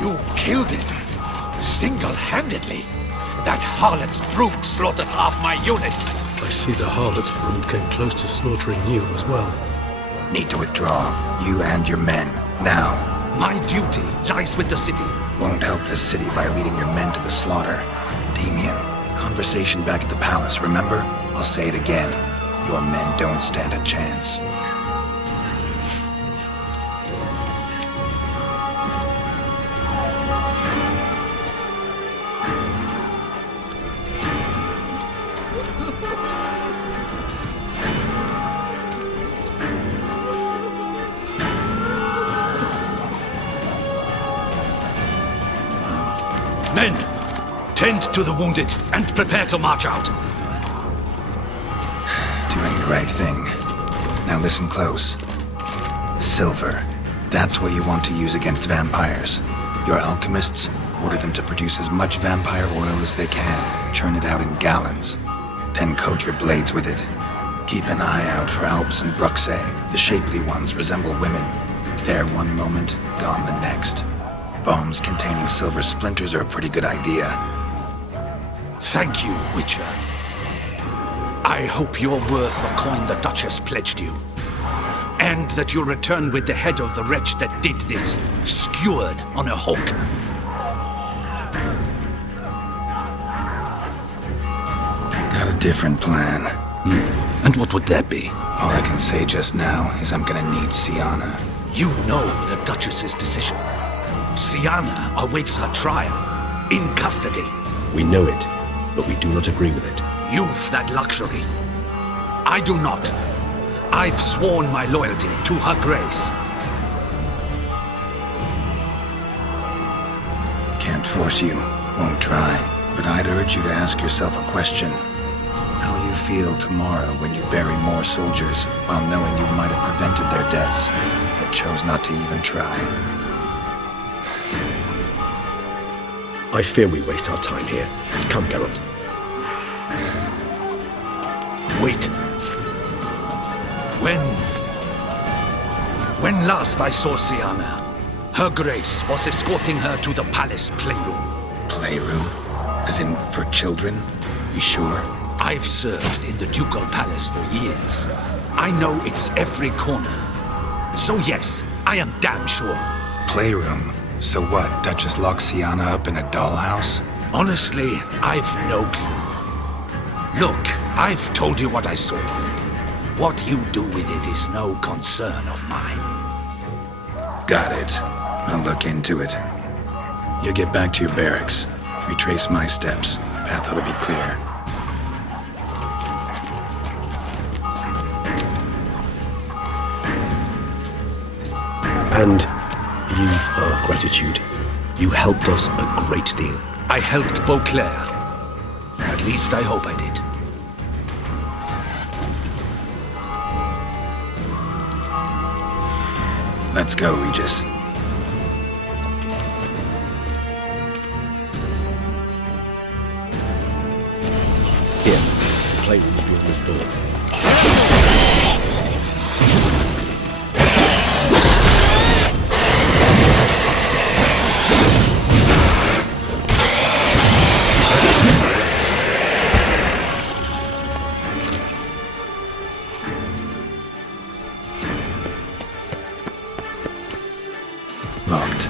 You killed it. Single-handedly. That harlot's brood slaughtered half my unit. I see the harlot's brood came close to slaughtering you as well. Need to withdraw. You and your men. Now. My duty lies with the city. Won't help this city by leading your men to the slaughter. Damien, conversation back at the palace, remember? I'll say it again. Your men don't stand a chance. Men, tend to the wounded and prepare to march out. Doing the right thing. Now listen close. Silver. That's what you want to use against vampires. Your alchemists, order them to produce as much vampire oil as they can. Churn it out in gallons. Then coat your blades with it. Keep an eye out for Alps and Bruxae. The shapely ones resemble women. There one moment, gone the next. Bombs containing silver splinters are a pretty good idea. Thank you, Witcher. I hope you're worth the coin the Duchess pledged you. And that you'll return with the head of the wretch that did this, skewered on a hook. Got a different plan. And what would that be? All I can say just now is I'm gonna need Syanna. You know the Duchess's decision. Syanna awaits her trial, in custody. We know it, but we do not agree with it. You've that luxury. I do not. I've sworn my loyalty to her grace. Can't force you, won't try. But I'd urge you to ask yourself a question. How will you feel tomorrow when you bury more soldiers while knowing you might have prevented their deaths, but chose not to even try? I fear we waste our time here. Come, Geralt. Wait. When last I saw Syanna, her grace was escorting her to the palace playroom. Playroom? As in, for children? You sure? I've served in the ducal palace for years. I know its every corner. So yes, I am damn sure. Playroom? So what, Duchess locks Syanna up in a dollhouse? Honestly, I've no clue. Look, I've told you what I saw. What you do with it is no concern of mine. Got it. I'll look into it. You get back to your barracks. Retrace my steps. Path ought to be clear. And you've our gratitude. You helped us a great deal. I helped Beauclair. At least I hope I did. Let's go, Regis. Here, the playroom's through this door. Locked.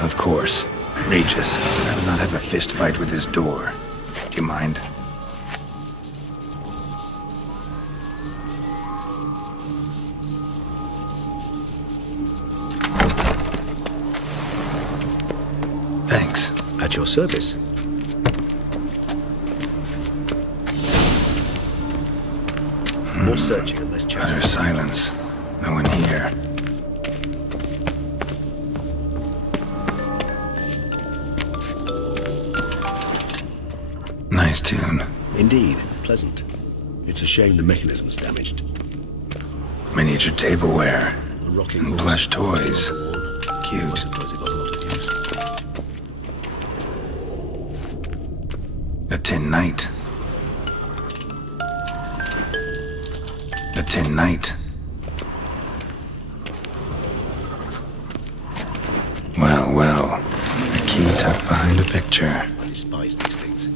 Of course. Regis, I will not have a fist fight with this door. Do you mind? Thanks. At your service. More searching and less chatting. Utter silence. No one here. Nice tune. Indeed, pleasant. It's a shame the mechanism's damaged. Miniature tableware. A rocking And horse, plush toys. I Cute. suppose it got a lot of use. A tin knight. A tin knight. Well, well. key tucked behind a picture. I despise these things.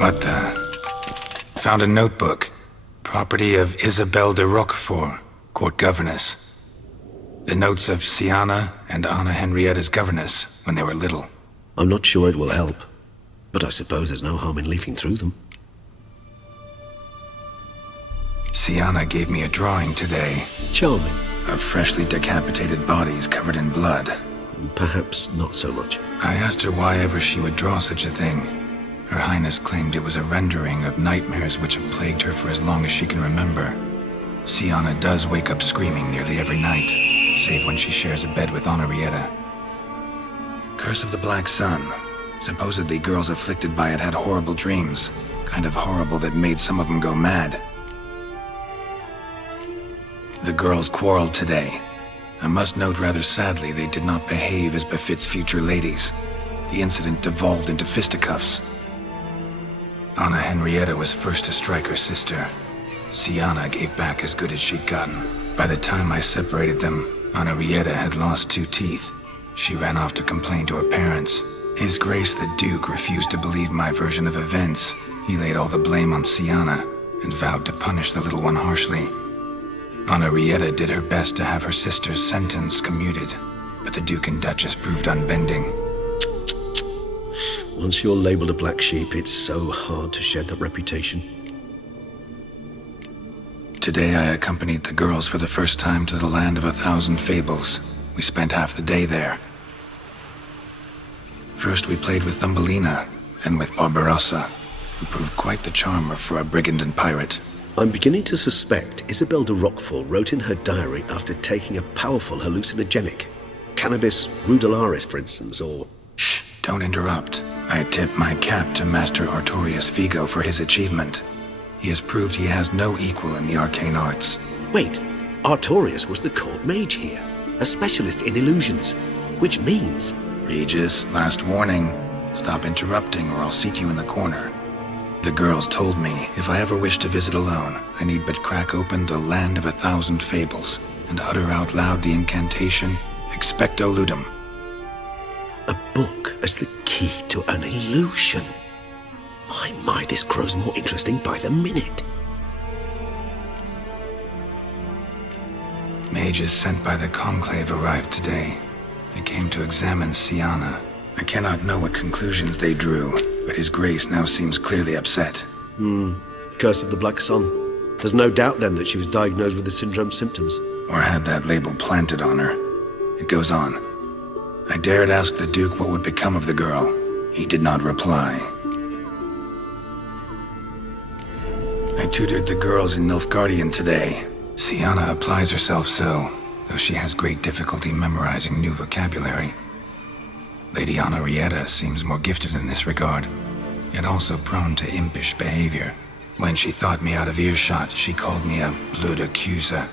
What the? Found a notebook. Property of Isabelle de Roquefort, court governess. The notes of Siana and Anna Henrietta's governess when they were little. I'm not sure it will help, but I suppose there's no harm in leafing through them. Siana gave me a drawing today Charming. of freshly decapitated bodies covered in blood. Perhaps not so much. I asked her why ever she would draw such a thing. Her Highness claimed it was a rendering of nightmares which have plagued her for as long as she can remember. Siana does wake up screaming nearly every night, save when she shares a bed with Henrietta. Curse of the Black Sun. Supposedly girls afflicted by it had horrible dreams. Kind of horrible that made some of them go mad. The girls quarreled today. I must note rather sadly they did not behave as befits future ladies. The incident devolved into fisticuffs. Anna Henrietta was first to strike her sister. Siana gave back as good as she'd gotten. By the time I separated them, Henrietta had lost 2 teeth. She ran off to complain to her parents. His Grace the Duke refused to believe my version of events. He laid all the blame on Siana and vowed to punish the little one harshly. Henrietta did her best to have her sister's sentence commuted, but the Duke and Duchess proved unbending. Once you're labeled a black sheep, it's so hard to shed that reputation. Today I accompanied the girls for the first time to the land of 1,000 fables. We spent half the day there. First we played with Thumbelina, then with Barbarossa, who proved quite the charmer for a brigand and pirate. I'm beginning to suspect Isabelle de Roquefort wrote in her diary after taking a powerful hallucinogenic. Cannabis rudelaris, for instance, or... Shh, don't interrupt. I tip my cap to Master Artorius Vigo for his achievement. He has proved he has no equal in the arcane arts. Wait, Artorius was the court mage here, a specialist in illusions, which means... Regis, last warning. Stop interrupting or I'll seat you in the corner. The girls told me if I ever wish to visit alone, I need but crack open the Land of 1,000 Fables and utter out loud the incantation, Expecto Ludum. A book as the key to an illusion. My, this grows more interesting by the minute. Mages sent by the Conclave arrived today. They came to examine Siana. I cannot know what conclusions they drew, but His Grace now seems clearly upset. Curse of the Black Sun. There's no doubt then that she was diagnosed with the syndrome symptoms. Or had that label planted on her. It goes on. I dared ask the Duke what would become of the girl. He did not reply. I tutored the girls in Nilfgaardian today. Siana applies herself so, though she has great difficulty memorizing new vocabulary. Lady Henrietta seems more gifted in this regard, yet also prone to impish behavior. When she thought me out of earshot, she called me a blood accuser.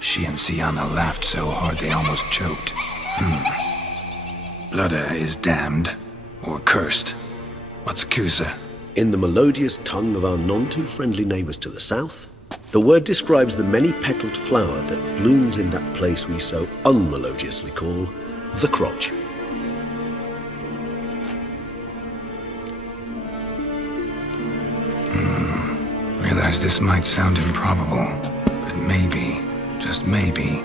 She and Siana laughed so hard they almost choked. Blooda is damned, or cursed. What's Cusa? In the melodious tongue of our none-too-friendly neighbors to the south, the word describes the many-petaled flower that blooms in that place we so unmelodiously call the crotch. Realize this might sound improbable, but maybe, just maybe,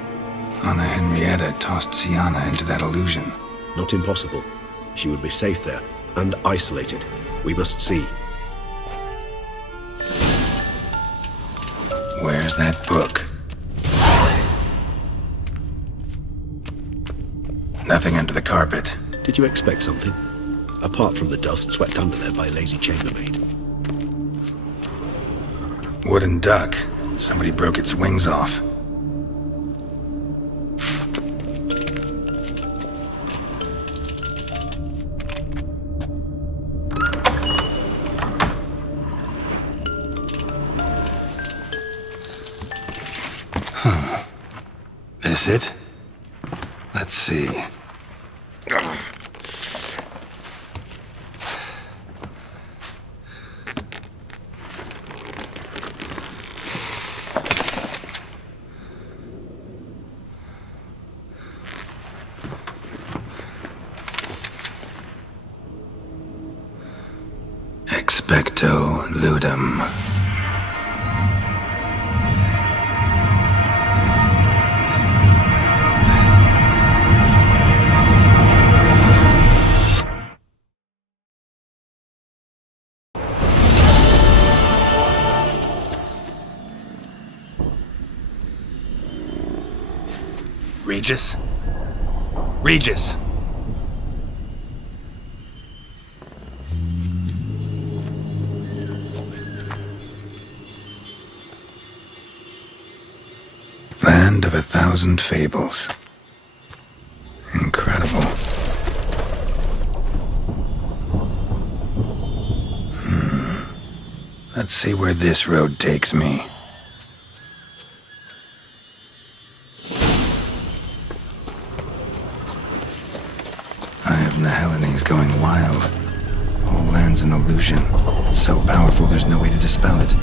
Anna Henrietta tossed Siana into that illusion. Not impossible. She would be safe there, and isolated. We must see. Where's that book? Nothing under the carpet. Did you expect something? Apart from the dust swept under there by a lazy chambermaid. Wooden duck. Somebody broke its wings off. This it? Let's see. Expecto Ludum. Regis? Regis! Land of 1,000 fables. Incredible. Let's see where this road takes me. Eye of Nehelenese going wild. Whole land's an illusion. It's so powerful there's no way to dispel it.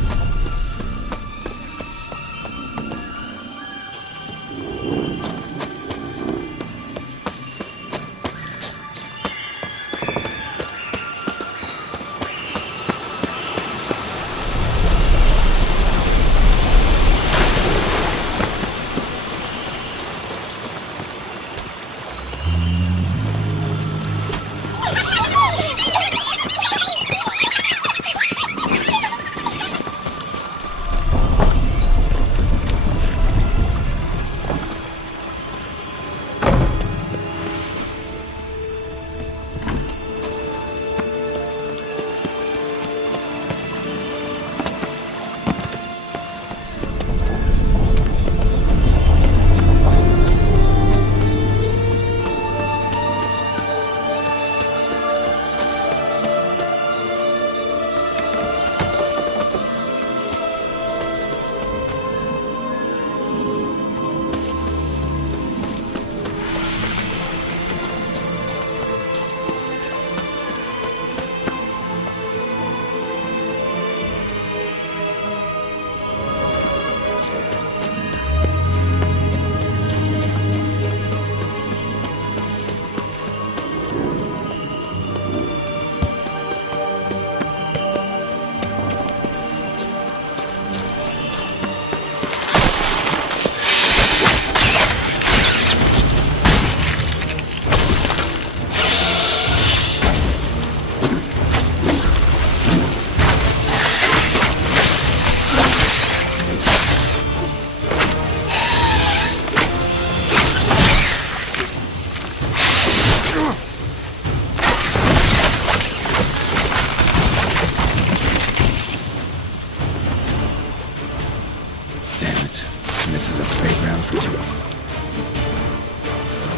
This is a playground for two.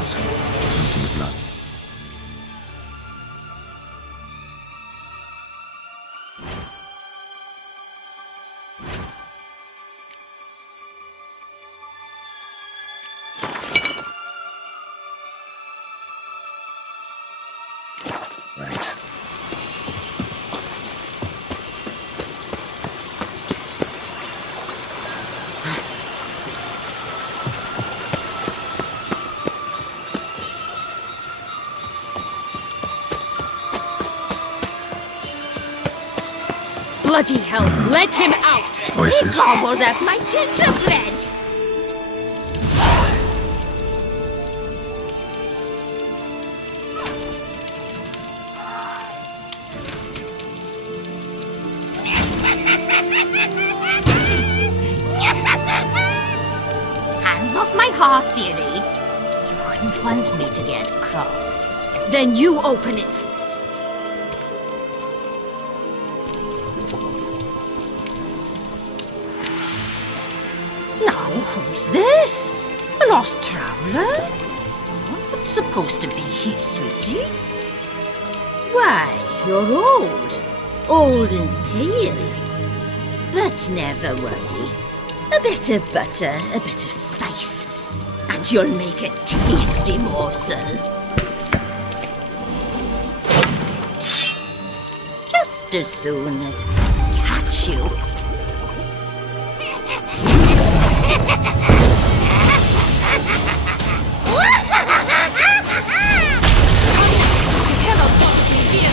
Something's not. Right. Bloody hell, let him out! Voices. He gobbled up my gingerbread! Hands off my hearth, dearie. You wouldn't want me to get cross. Then you open it. Now, who's this? A lost traveler? What's supposed to be here, sweetie? Why, you're old. Old and pale. But never worry. A bit of butter, a bit of spice, and you'll make a tasty morsel. Just as soon as I catch you. Cannot possibly be a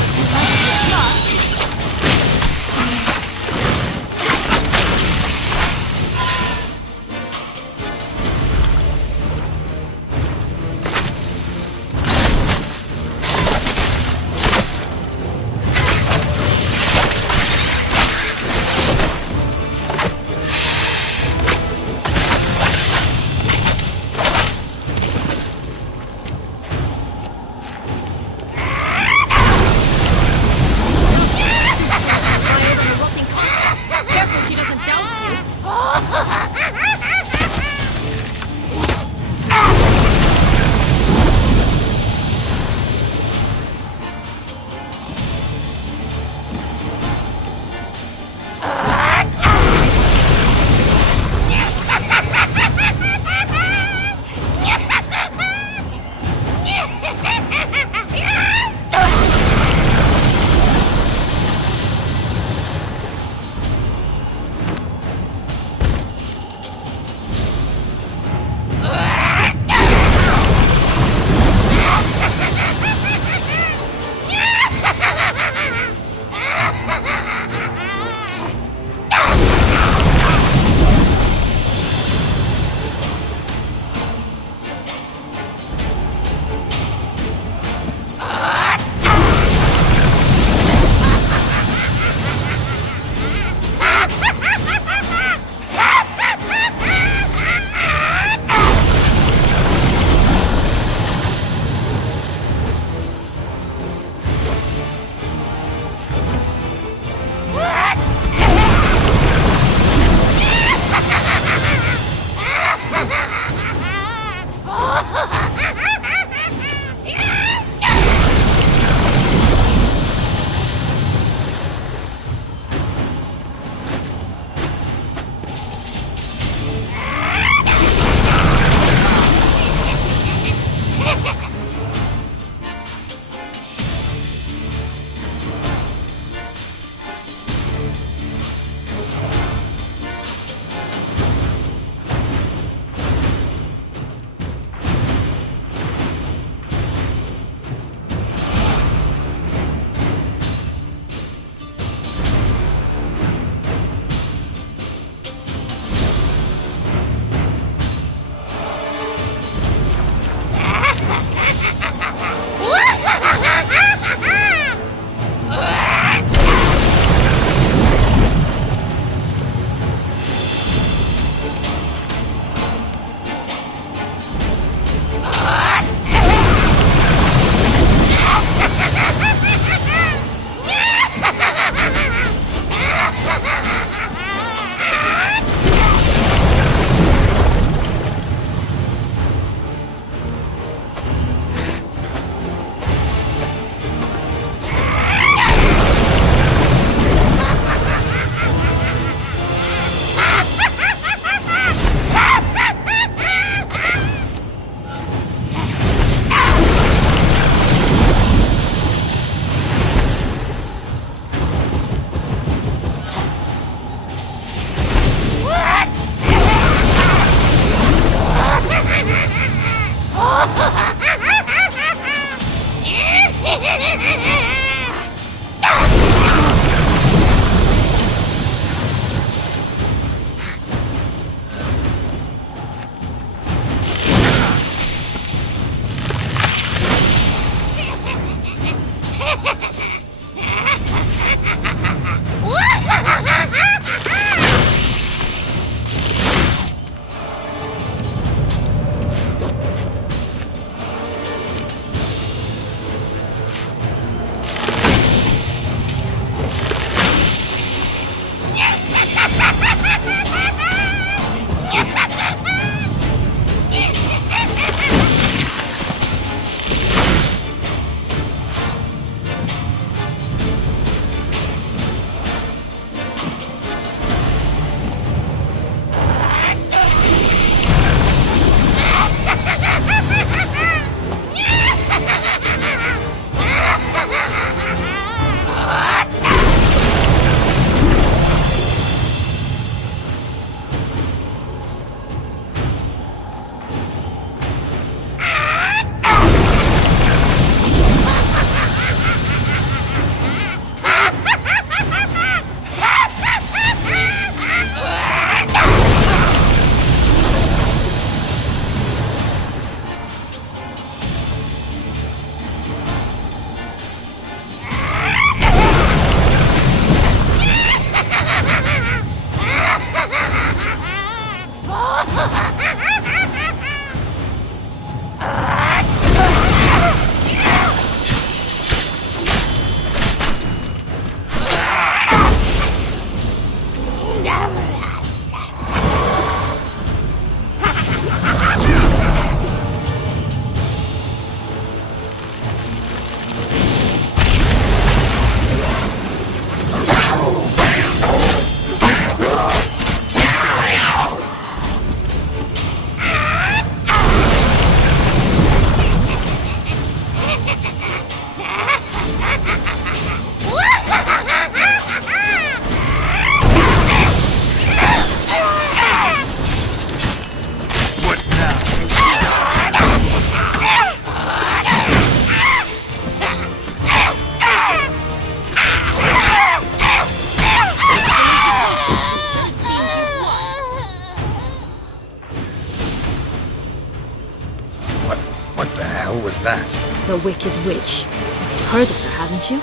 that? The Wicked Witch. You've heard of her, haven't you?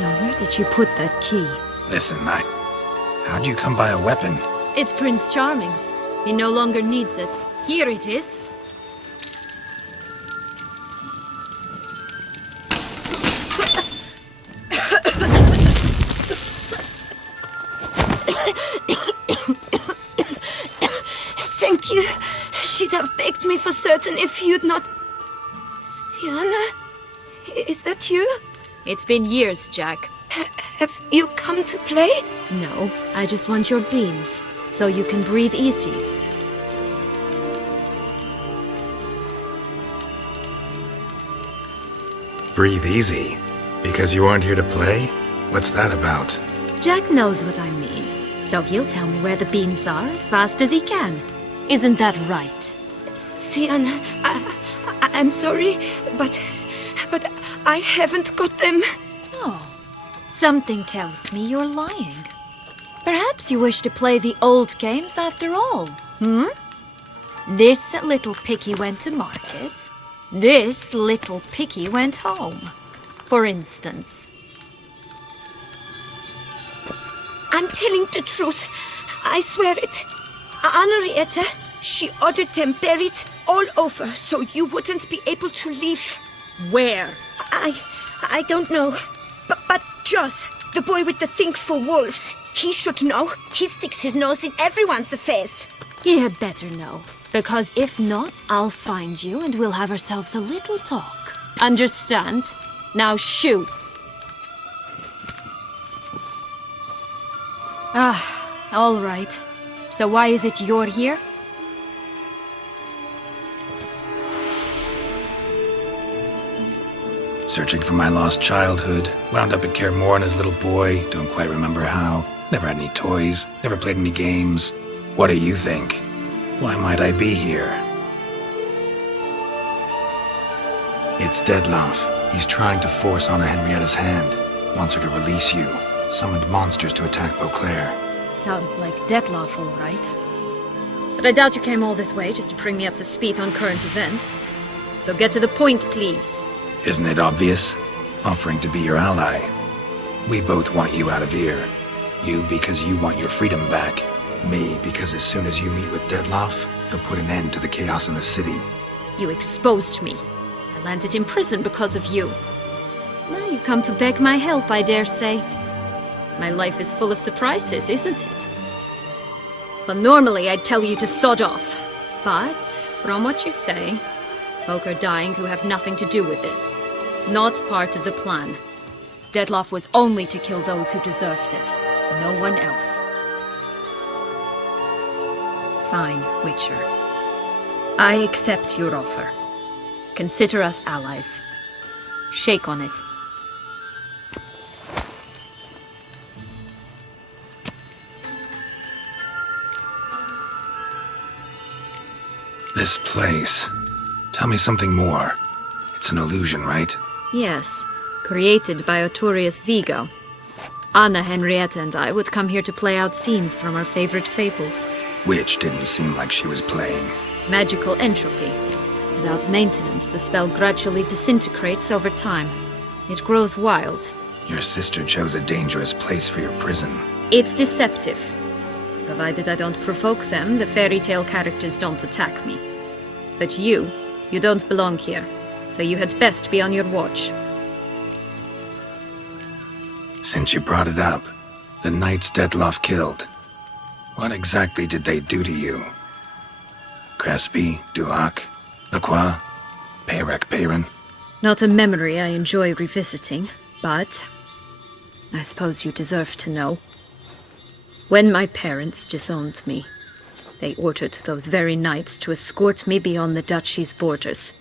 Now, where did you put that key? Listen, how'd you come by a weapon? It's Prince Charming's. He no longer needs it. Here it is. Thank you. She'd have begged me for certain if you'd not... Sienna? Is that you? It's been years, Jack. Have you come to play? No, I just want your beans, so you can breathe easy. Breathe easy? Because you aren't here to play? What's that about? Jack knows what I mean, so he'll tell me where the beans are as fast as he can. Isn't that right? Sienna, I'm sorry, but I haven't got them. Oh, something tells me you're lying. Perhaps you wish to play the old games after all, This little piggy went to market. This little piggy went home, for instance. I'm telling the truth. I swear it. Henrietta, she ordered them buried all over so you wouldn't be able to leave. Where? I don't know. But Joss, the boy with the thing for wolves, he should know. He sticks his nose in everyone's affairs. He had better know, because if not, I'll find you and we'll have ourselves a little talk. Understand? Now shoo! All right. So why is it you're here? Searching for my lost childhood. Wound up at Kaer Morhen as a little boy. Don't quite remember how. Never had any toys. Never played any games. What do you think? Why might I be here? It's Dettlaff. He's trying to force Anna Henrietta's hand. Wants her to release you. Summoned monsters to attack Beauclair. Sounds like Dettlaff, all right. But I doubt you came all this way just to bring me up to speed on current events. So get to the point, please. Isn't it obvious? Offering to be your ally. We both want you out of here. You because you want your freedom back. Me because as soon as you meet with Dettlaff, he'll put an end to the chaos in the city. You exposed me. I landed in prison because of you. Now you come to beg my help, I dare say. My life is full of surprises, isn't it? Well, normally I'd tell you to sod off. But, from what you say, folk are dying who have nothing to do with this. Not part of the plan. Dettlaff was only to kill those who deserved it. No one else. Fine, Witcher. I accept your offer. Consider us allies. Shake on it. This place. Tell me something more. It's an illusion, right? Yes, created by Arturius Vigo. Anna, Henrietta, and I would come here to play out scenes from our favorite fables. Which didn't seem like she was playing. Magical entropy. Without maintenance, the spell gradually disintegrates over time. It grows wild. Your sister chose a dangerous place for your prison. It's deceptive. Provided I don't provoke them, the fairy tale characters don't attack me. But you don't belong here, so you had best be on your watch. Since you brought it up, the knights Dettlaff killed. What exactly did they do to you? Crespi, Dulac, Lacroix, Peyrac Peyran? Not a memory I enjoy revisiting, but I suppose you deserve to know. When my parents disowned me, they ordered those very knights to escort me beyond the duchy's borders.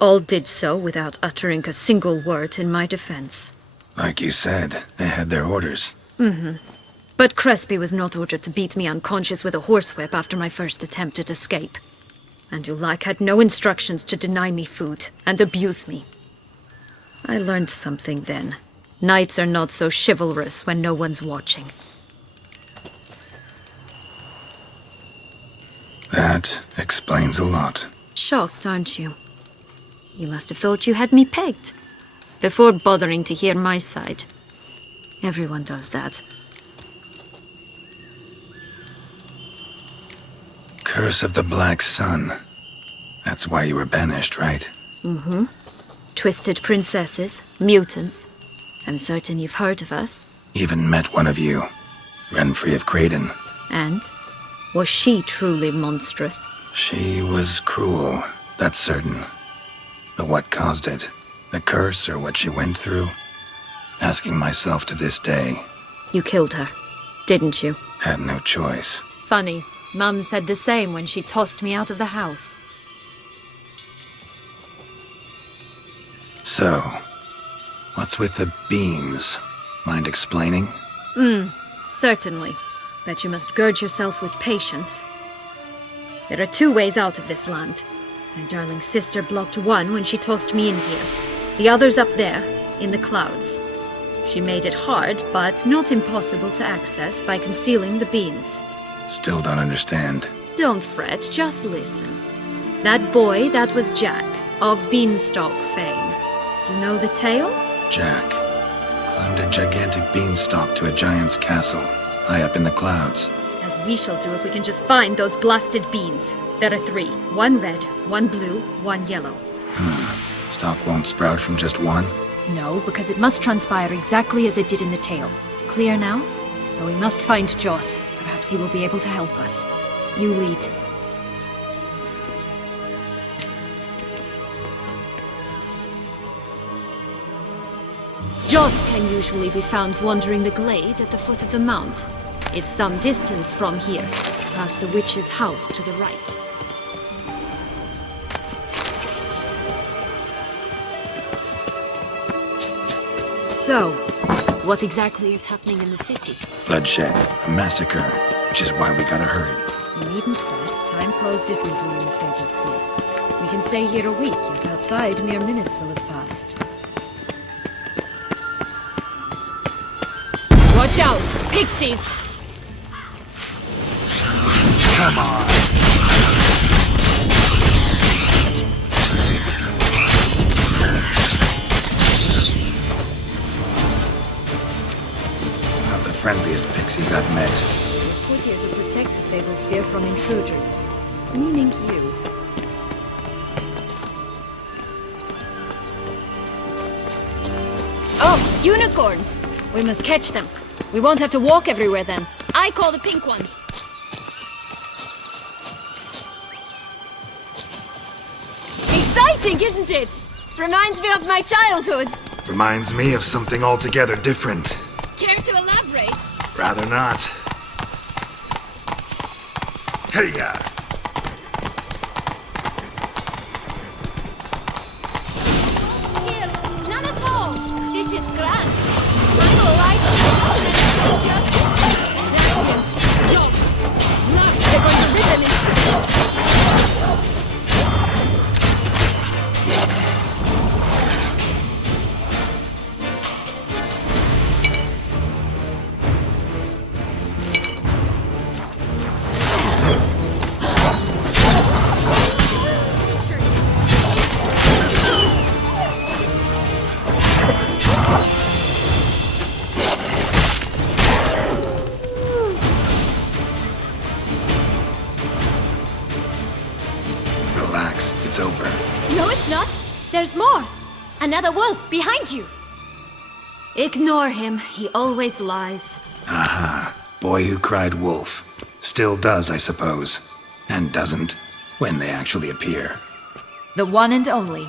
All did so without uttering a single word in my defense. Like you said, they had their orders. But Crespi was not ordered to beat me unconscious with a horsewhip after my first attempt at escape. And Dulac had no instructions to deny me food and abuse me. I learned something then. Knights are not so chivalrous when no one's watching. That explains a lot. Shocked, aren't you? You must have thought you had me pegged, before bothering to hear my side. Everyone does that. Curse of the Black Sun. That's why you were banished, right? Mm-hmm. Twisted princesses, mutants. I'm certain you've heard of us. Even met one of you. Renfri of Kraden. And? Was she truly monstrous? She was cruel, that's certain. But what caused it? The curse or what she went through? Asking myself to this day. You killed her, didn't you? Had no choice. Funny. Mum said the same when she tossed me out of the house. So, what's with the beams? Mind explaining? Certainly. But you must gird yourself with patience. There are 2 ways out of this land. My darling sister blocked one when she tossed me in here. The other's up there, in the clouds. She made it hard, but not impossible to access by concealing the beams. Still don't understand. Don't fret, just listen. That boy, that was Jack, of Beanstalk fame. You know the tale? Jack climbed a gigantic beanstalk to a giant's castle, high up in the clouds. As we shall do if we can just find those blasted beans. There are 3. 1 red, 1 blue, 1 yellow. Stalk won't sprout from just one? No, because it must transpire exactly as it did in the tale. Clear now? So we must find Joss. Perhaps he will be able to help us. You lead. Joss can usually be found wandering the glade at the foot of the mount. It's some distance from here, past the witch's house to the right. So, what exactly is happening in the city? Bloodshed, a massacre, which is why we gotta hurry. You needn't fret. Time flows differently in the Fatal Sphere. We can stay here a week, yet outside mere minutes will have passed. Watch out! Pixies! Come on! Not the friendliest pixies I've met. We're put here to protect the Fable Sphere from intruders. Meaning you. Oh, unicorns! We must catch them. We won't have to walk everywhere then. I call the pink one. Exciting, isn't it? Reminds me of my childhood. Reminds me of something altogether different. Care to elaborate? Rather not. Hey-ya! Here, none at all. This is grand. I'm all right. That's him. Jobs. Nuts. They're going to rip him in. Relax, it's over. No, it's not. There's more. Another wolf behind you. Ignore him. He always lies. Aha. Boy who cried wolf. Still does, I suppose. And doesn't, when they actually appear. The one and only.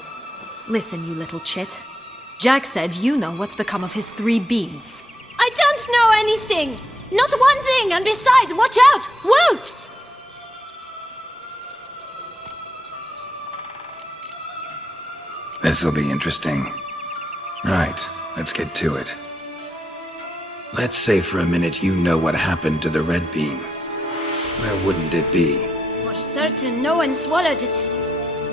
Listen, you little chit. Jack said you know what's become of his 3 beans. I don't know anything. Not one thing. And besides, watch out. Wolves! This'll be interesting. Right, let's get to it. Let's say for a minute you know what happened to the red bean. Where wouldn't it be? For certain, no one swallowed it.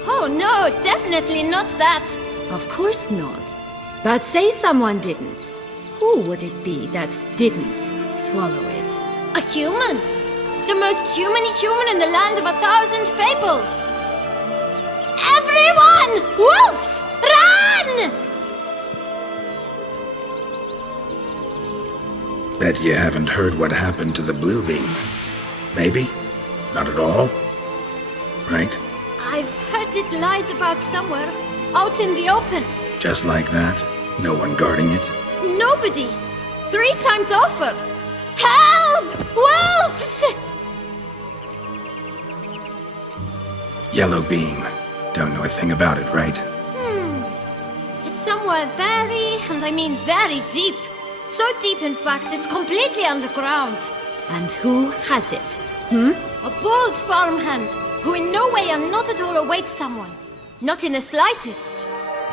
Oh no, definitely not that. Of course not. But say someone didn't. Who would it be that didn't swallow it? A human. The most human in the land of 1,000 fables. Every Everyone! Wolves! Run! Bet you haven't heard what happened to the Blue Beam. Maybe? Not at all? Right? I've heard it lies about somewhere, out in the open. Just like that? No one guarding it? Nobody. 3 times over. Help! Wolves! Yellow Beam. Don't know a thing about it, right? It's somewhere very, and I mean very deep. So deep, in fact, it's completely underground. And who has it? A bold farmhand, who in no way and not at all awaits someone. Not in the slightest.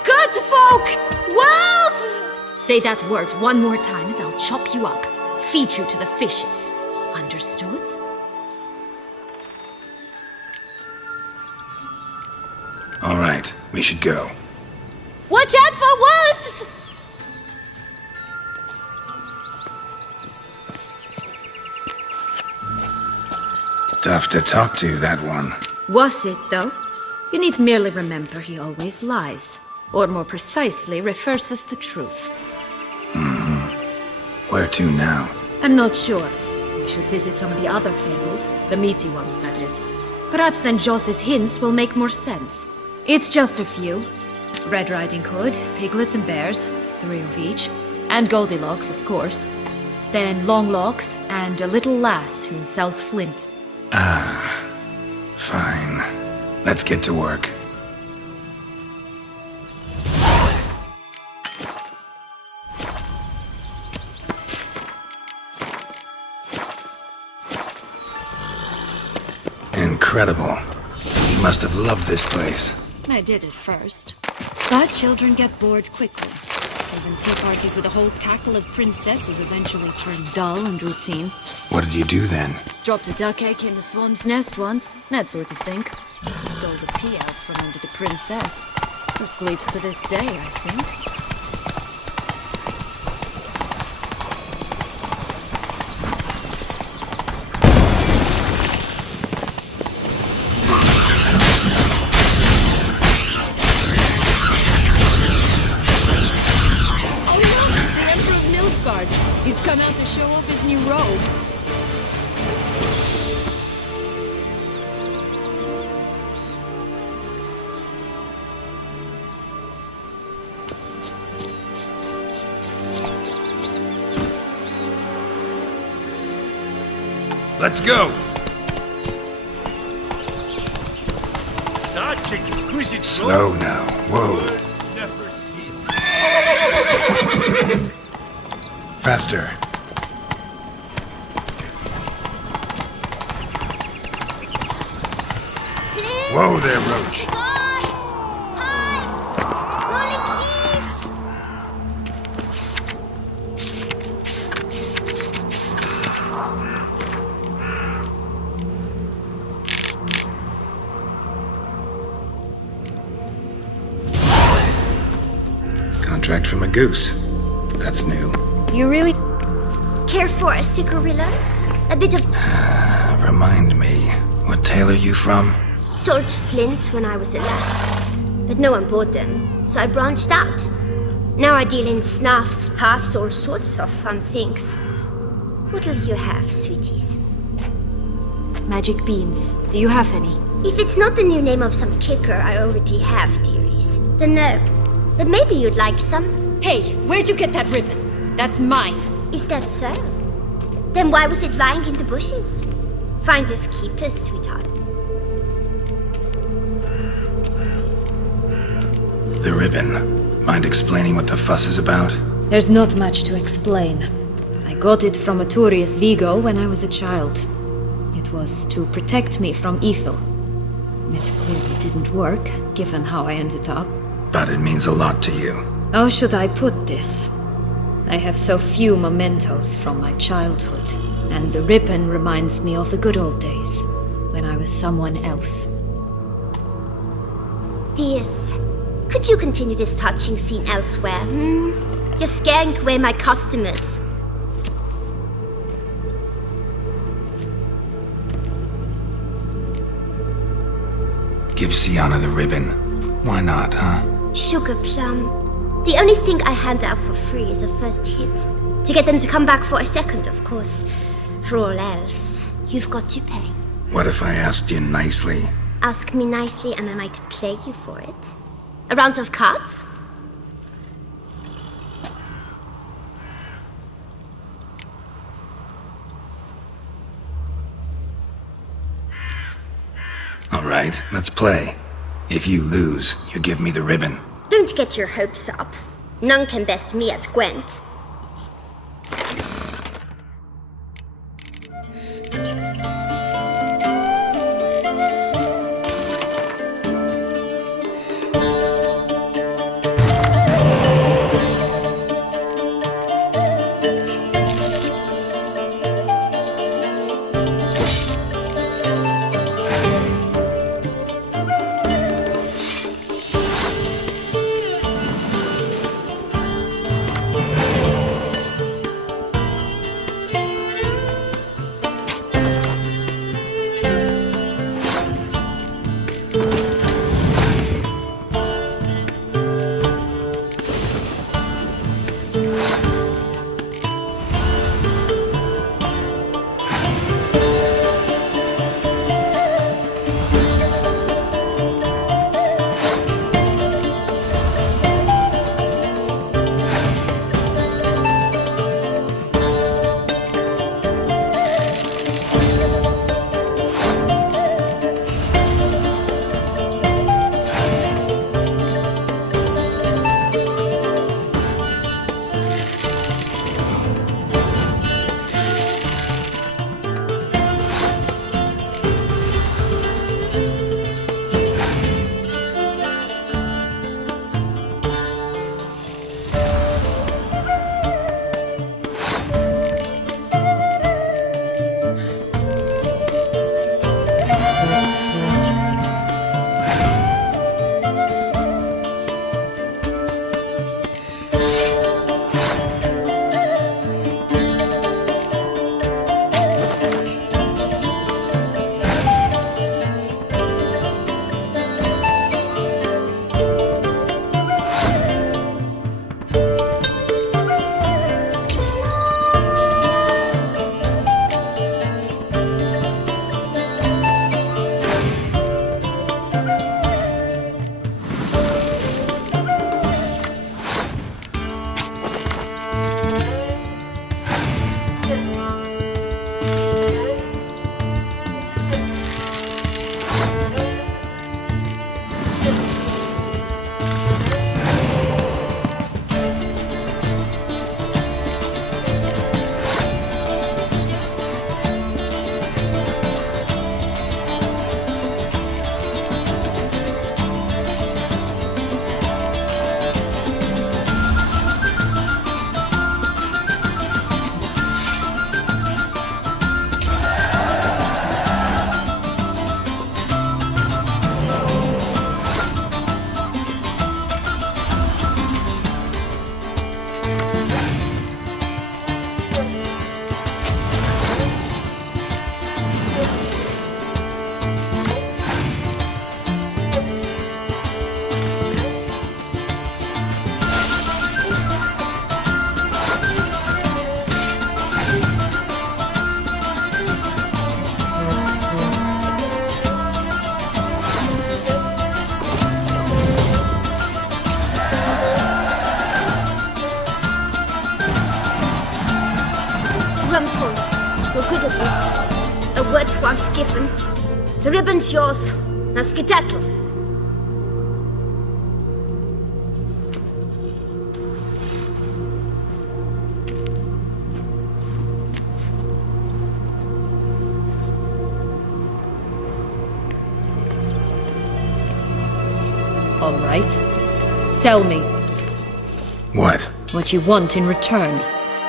Good folk! Wolf! Say that word one more time and I'll chop you up. Feed you to the fishes. Understood? All right, we should go. Watch out for wolves! Tough to talk to, that one. Was it, though? You need merely remember he always lies. Or more precisely, refers as the truth. Where to now? I'm not sure. We should visit some of the other fables. The meaty ones, that is. Perhaps then Joss's hints will make more sense. It's just a few. Red Riding Hood, piglets and bears, 3 of each. And Goldilocks, of course. Then Longlocks, and a little lass who sells flint. Fine. Let's get to work. Incredible. You must have loved this place. I did at first. But children get bored quickly. Even tea parties with a whole cackle of princesses eventually turn dull and routine. What did you do then? Dropped a duck egg in the swan's nest once, that sort of thing. Stole the pea out from under the princess. Who sleeps to this day, I think. Oh no! The Emperor of Nilfgaard! He's come out to show off his new robe. Let's go! Such exquisite Slow gold. now. Whoa. Words never seen. Faster. Whoa there, Roach. Contract from a goose. That's new. You really Care for a cigarilla? A bit of Remind me, what tale are you from? salt flints when I was a lass. But no one bought them, so I branched out. Now I deal in snuffs, puffs, all sorts of fun things. What'll you have, sweeties? magic beans. Do you have any? If it's not the new name of some kicker I already have, dearies, then no. But maybe you'd like some. Hey, where'd you get that ribbon? That's mine. Is that so? Then why was it lying in the bushes? Finders keepers, sweetheart. The ribbon. Mind explaining what the fuss is about? There's not much to explain. I got it from Aturius Vigo when I was a child. It was to protect me from evil. It clearly didn't work, given how I ended up. But it means a lot to you. How should I put this? I have so few mementos from my childhood, and the ribbon reminds me of the good old days, when I was someone else. Dears, could you continue this touching scene elsewhere, You're scaring away my customers. Give Sienna the ribbon. Why not, huh? Sugar plum. The only thing I hand out for free is a first hit. To get them to come back for a second, of course. For all else, you've got to pay. What if I asked you nicely? Ask me nicely and I might play you for it. A round of cards? All right, let's play. If you lose, you give me the ribbon. Don't get your hopes up. None can best me at Gwent. once given. The ribbon's yours. Now skedaddle. All right. Tell me. What? What you want in return.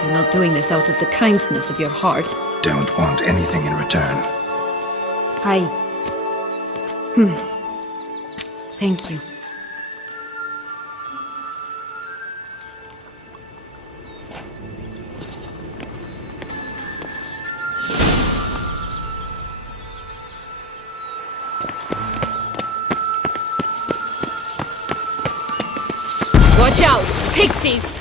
You're not doing this out of the kindness of your heart. Don't want anything in return. Thank you. Pixies!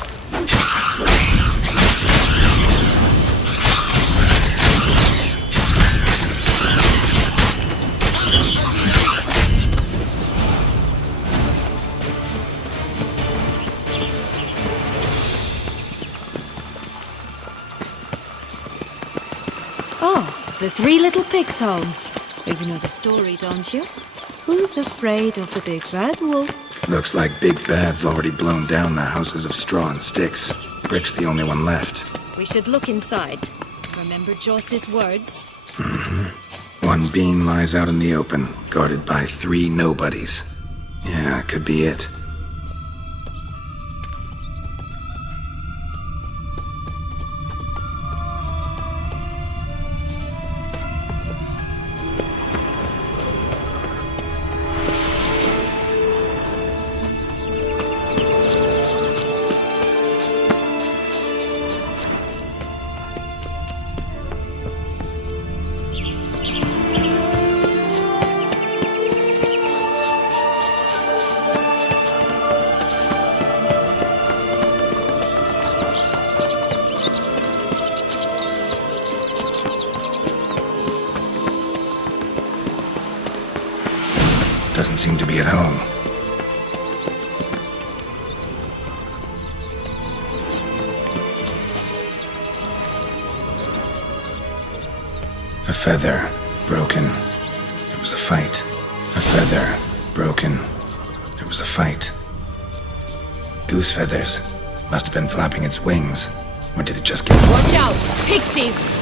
Oh, the Three Little Pigs homes. You know the story, don't you? Who's afraid of the big bad wolf? Looks like Big Bad's already blown down the houses of straw and sticks. Brick's the only one left. We should look inside. Remember Joss's words? One bean lies out in the open, guarded by 3 nobodies. Yeah, could be it. Doesn't seem to be at home. A feather, broken. It was a fight. A feather, broken. It was a fight. Goose feathers. Must have been flapping its wings. Or did it just get... Watch out! Pixies!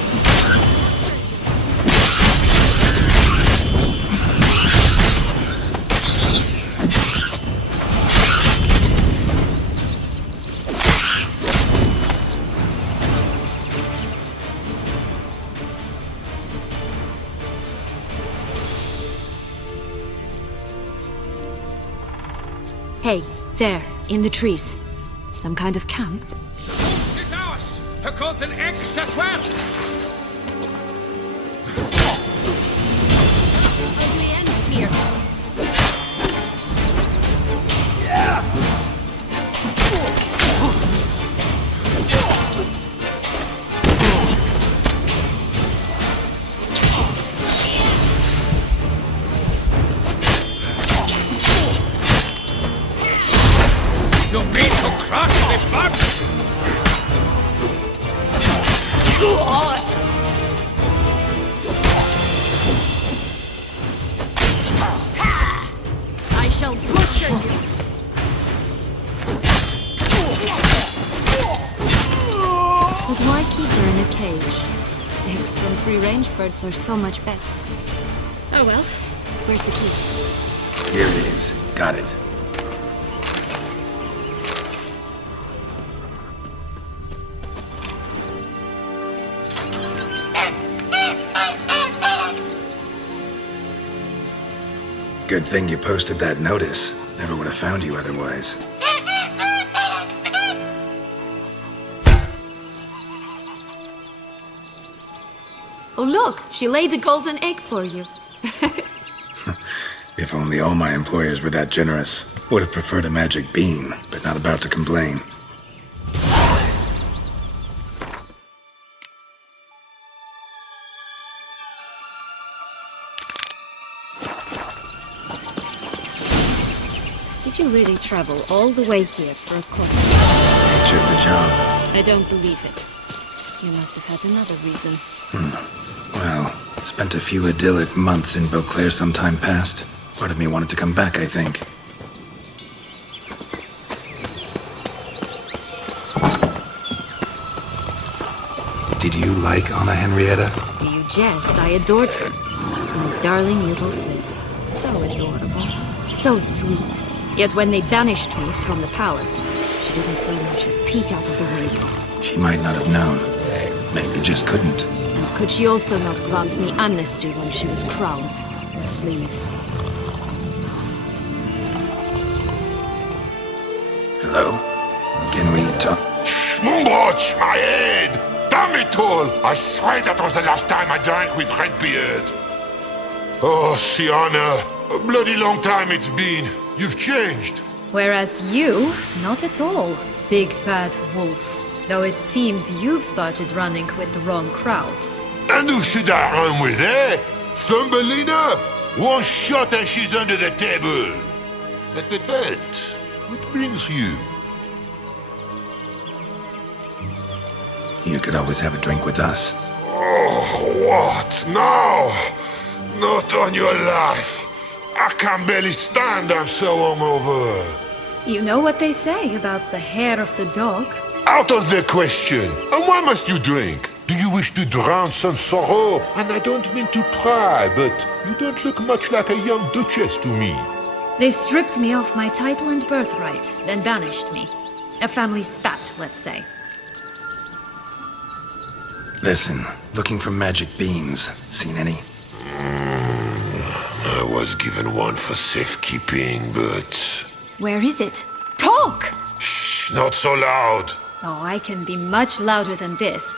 Hey, there, in the trees. Some kind of camp? This is ours! A golden eggs as well! Ugly and fierce. You mean to crush this bug? I shall butcher you! But why keep her in a cage? Eggs from free-range birds are so much better. Oh well, where's the key? Here it is. Got it. Good thing you posted that notice. Never would have found you otherwise. Oh look, she laid a golden egg for you. If only all my employers were that generous. Would have preferred a magic bean, but not about to complain. Did you really travel all the way here for a coffee? Nature of the job. I don't believe it. You must have had another reason. Well, spent a few idyllic months in Beauclair some time past. Part of me wanted to come back, I think. Did you like Anna Henrietta? Do you jest? I adored her. My darling little sis. So adorable. So sweet. Yet when they banished me from the palace, she didn't so much as peek out of the window. She might not have known. Maybe just couldn't. And could she also not grant me amnesty when she was crowned? Please. Hello? Can we talk? Schmumbrotch, my head! Damn it all! I swear that was the last time I drank with Redbeard. Oh, Sienna, a bloody long time it's been. You've changed. Whereas you, not at all. big bad wolf, though it seems you've started running with the wrong crowd. And who should I run with, eh? Thumbelina? One shot and she's under the table. At the bed. What brings you? You could always have a drink with us. Oh, what? No! Not on your life. I can barely stand, I'm so hungover. You know what they say about the hair of the dog? Out of the question. And why must you drink? Do you wish to drown some sorrow? And I don't mean to pry, but you don't look much like a young duchess to me. They stripped me of my title and birthright, then banished me. A family spat, let's say. Listen, looking for magic beans. Seen any? I was given one for safekeeping, but... Where is it? Talk! Shh, not so loud. Oh, I can be much louder than this.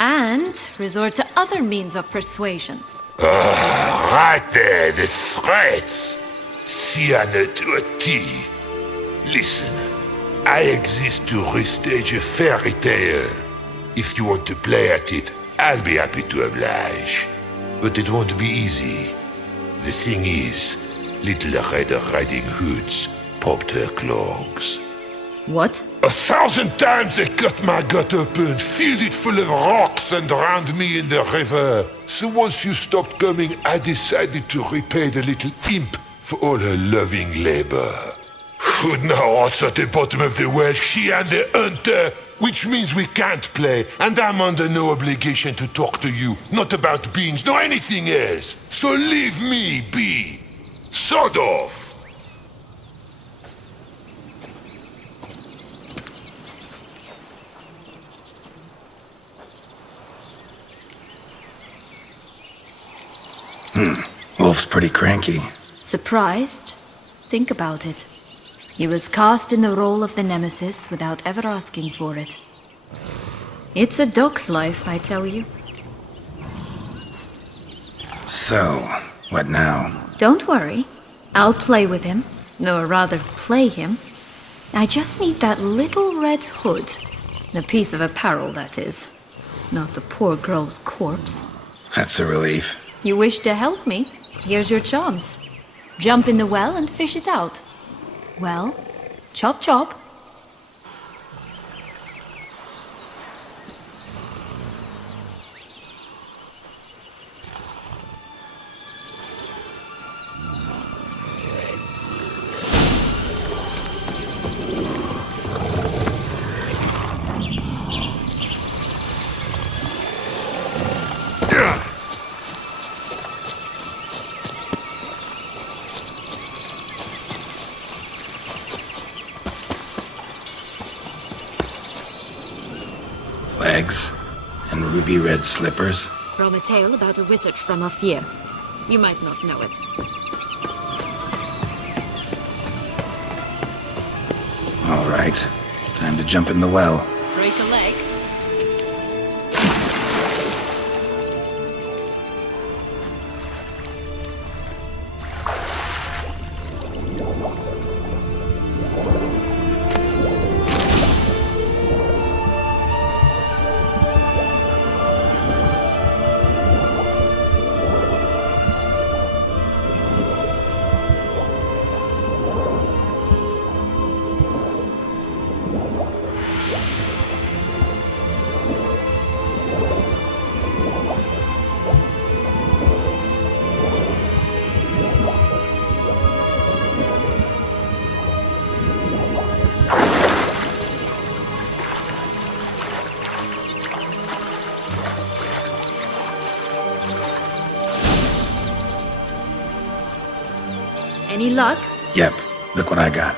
And resort to other means of persuasion. Right there, the threats. Sienna to a T. Listen, I exist to restage a fairy tale. If you want to play at it, I'll be happy to oblige. But it won't be easy. The thing is, Little Red Riding Hoods popped her clogs. What? 1,000 times they cut my gut open, filled it full of rocks and drowned me in the river. So once you stopped coming, I decided to repay the little imp for all her loving labor. Who now rots at the bottom of the well, she and the hunter, which means we can't play, and I'm under no obligation to talk to you, not about beans, nor anything else. So leave me be. Sod off. Wolf's pretty cranky. Surprised? Think about it. He was cast in the role of the Nemesis without ever asking for it. It's a dog's life, I tell you. So, what now? Don't worry. I'll play with him. Or rather, play him. I just need that little red hood. The piece of apparel, that is. Not the poor girl's corpse. That's a relief. You wish to help me? Here's your chance. Jump in the well and fish it out. Well, chop chop. Legs and ruby red slippers. From a tale about a wizard from Ophir. You might not know it. All right, time to jump in the well. Break a leg? Any luck? Yep, look what I got.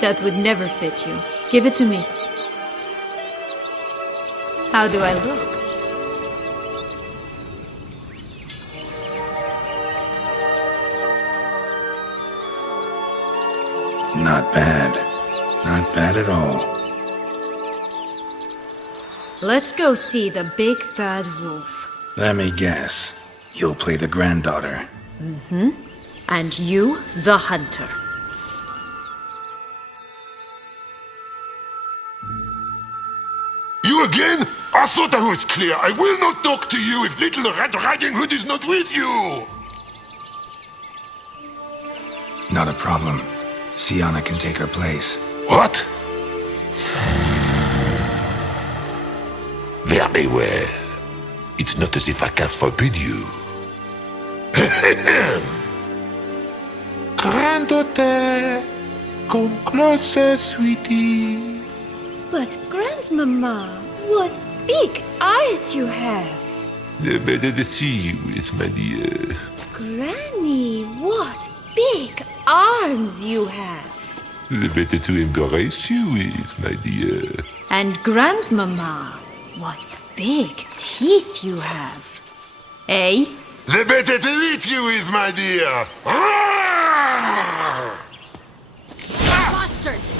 That would never fit you. Give it to me. How do I look? Not bad. Not bad at all. Let's go see the big bad wolf. Let me guess. You'll play the granddaughter. And you, the hunter. Again? I thought I was clear. I will not talk to you if little Red Riding Hood is not with you! Not a problem. Sienna can take her place. What? Very well. It's not as if I can forbid you. Granddaughter, come closer, sweetie. But Grandmama, what big eyes you have! The better to see you is, my dear. Granny, what big arms you have! The better to embrace you is, my dear. And Grandmama, what big teeth you have! Eh? The better to eat you is, my dear. Bastard!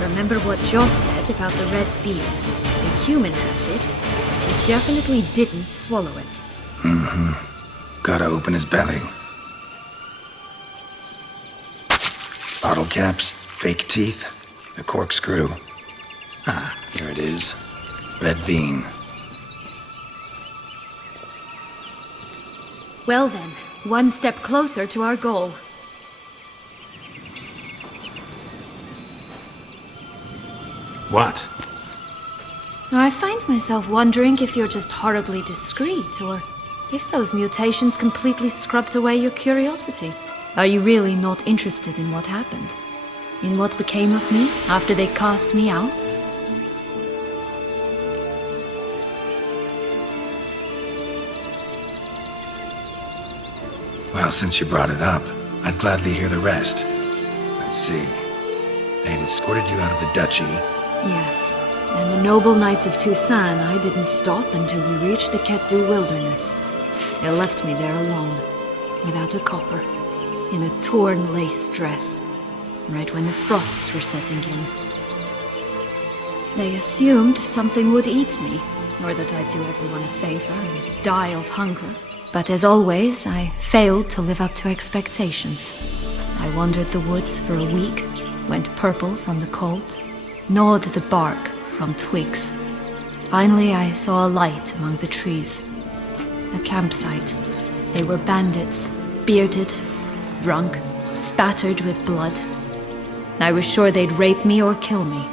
Remember what Joss said about the red bean? The human has it, but he definitely didn't swallow it. Gotta open his belly. Bottle caps, fake teeth, a corkscrew. Ah, here it is. Red bean. Well then, one step closer to our goal. What? I find myself wondering if you're just horribly discreet, or if those mutations completely scrubbed away your curiosity. Are you really not interested in what happened? In what became of me after they cast me out? Well, since you brought it up, I'd gladly hear the rest. Let's see. They had escorted you out of the duchy. Yes, and the noble knights of Toussaint, I didn't stop until we reached the Ketdu wilderness. They left me there alone, without a copper, in a torn lace dress, right when the frosts were setting in. They assumed something would eat me, or that I'd do everyone a favor and die of hunger. But as always, I failed to live up to expectations. I wandered the woods for a week, went purple from the cold, gnawed the bark from twigs. Finally, I saw a light among the trees. A campsite. They were bandits, bearded, drunk, spattered with blood. I was sure they'd rape me or kill me,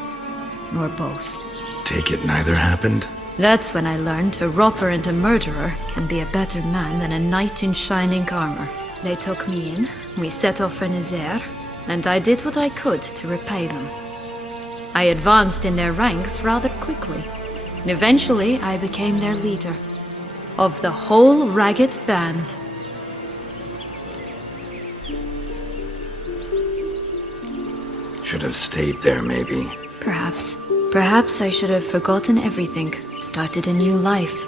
or both. Take it neither happened? That's when I learned a robber and a murderer can be a better man than a knight in shining armor. They took me in, we set off for Nazaire, and I did what I could to repay them. I advanced in their ranks rather quickly. Eventually, I became their leader. Of the whole ragged band. Should have stayed there, maybe. Perhaps. Perhaps I should have forgotten everything, started a new life.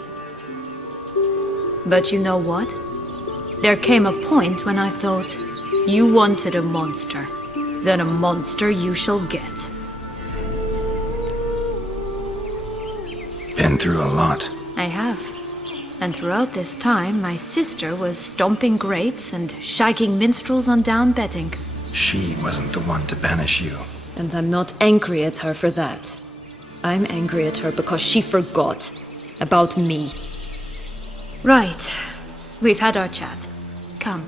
But you know what? There came a point when I thought, you wanted a monster. Then a monster you shall get. Been through a lot. I have. And throughout this time, my sister was stomping grapes and shagging minstrels on down bedding. She wasn't the one to banish you. And I'm not angry at her for that. I'm angry at her because she forgot about me. Right. We've had our chat. Come.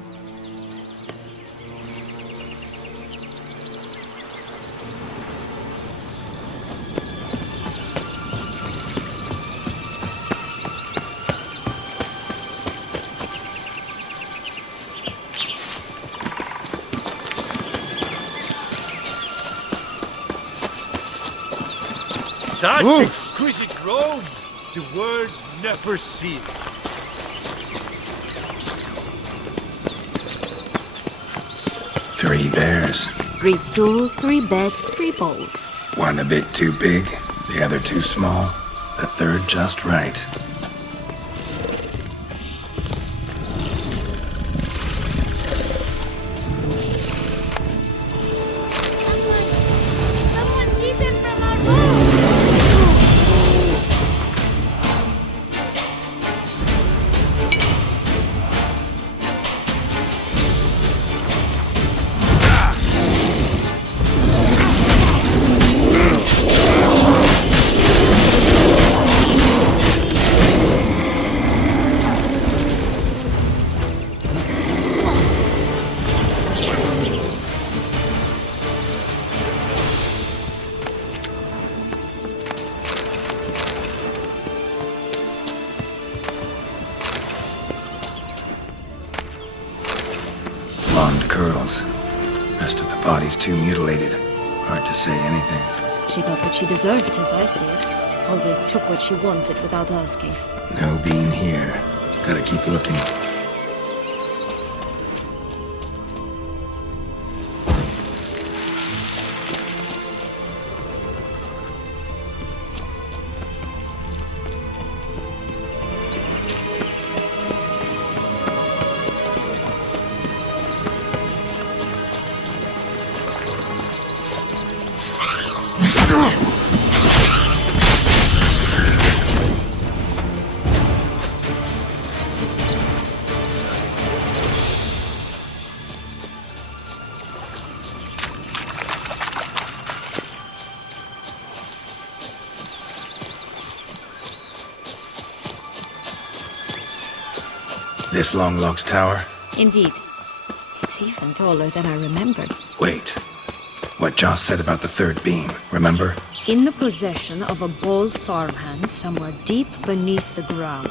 Such exquisite groves, the words never seen. 3 bears. 3 stools, 3 beds, 3 bowls. One a bit too big. The other two small, the third just right. Someone's eaten from our bowls! Blonde curls. Rest of the body's too mutilated. Hard to say anything. She got what she deserved, as I see it. Always took what she wanted without asking. No bean here. Gotta keep looking. This Longlock's tower? Indeed. It's even taller than I remembered. Wait. What Joss said about the third beam, remember? In the possession of a bold farmhand somewhere deep beneath the ground.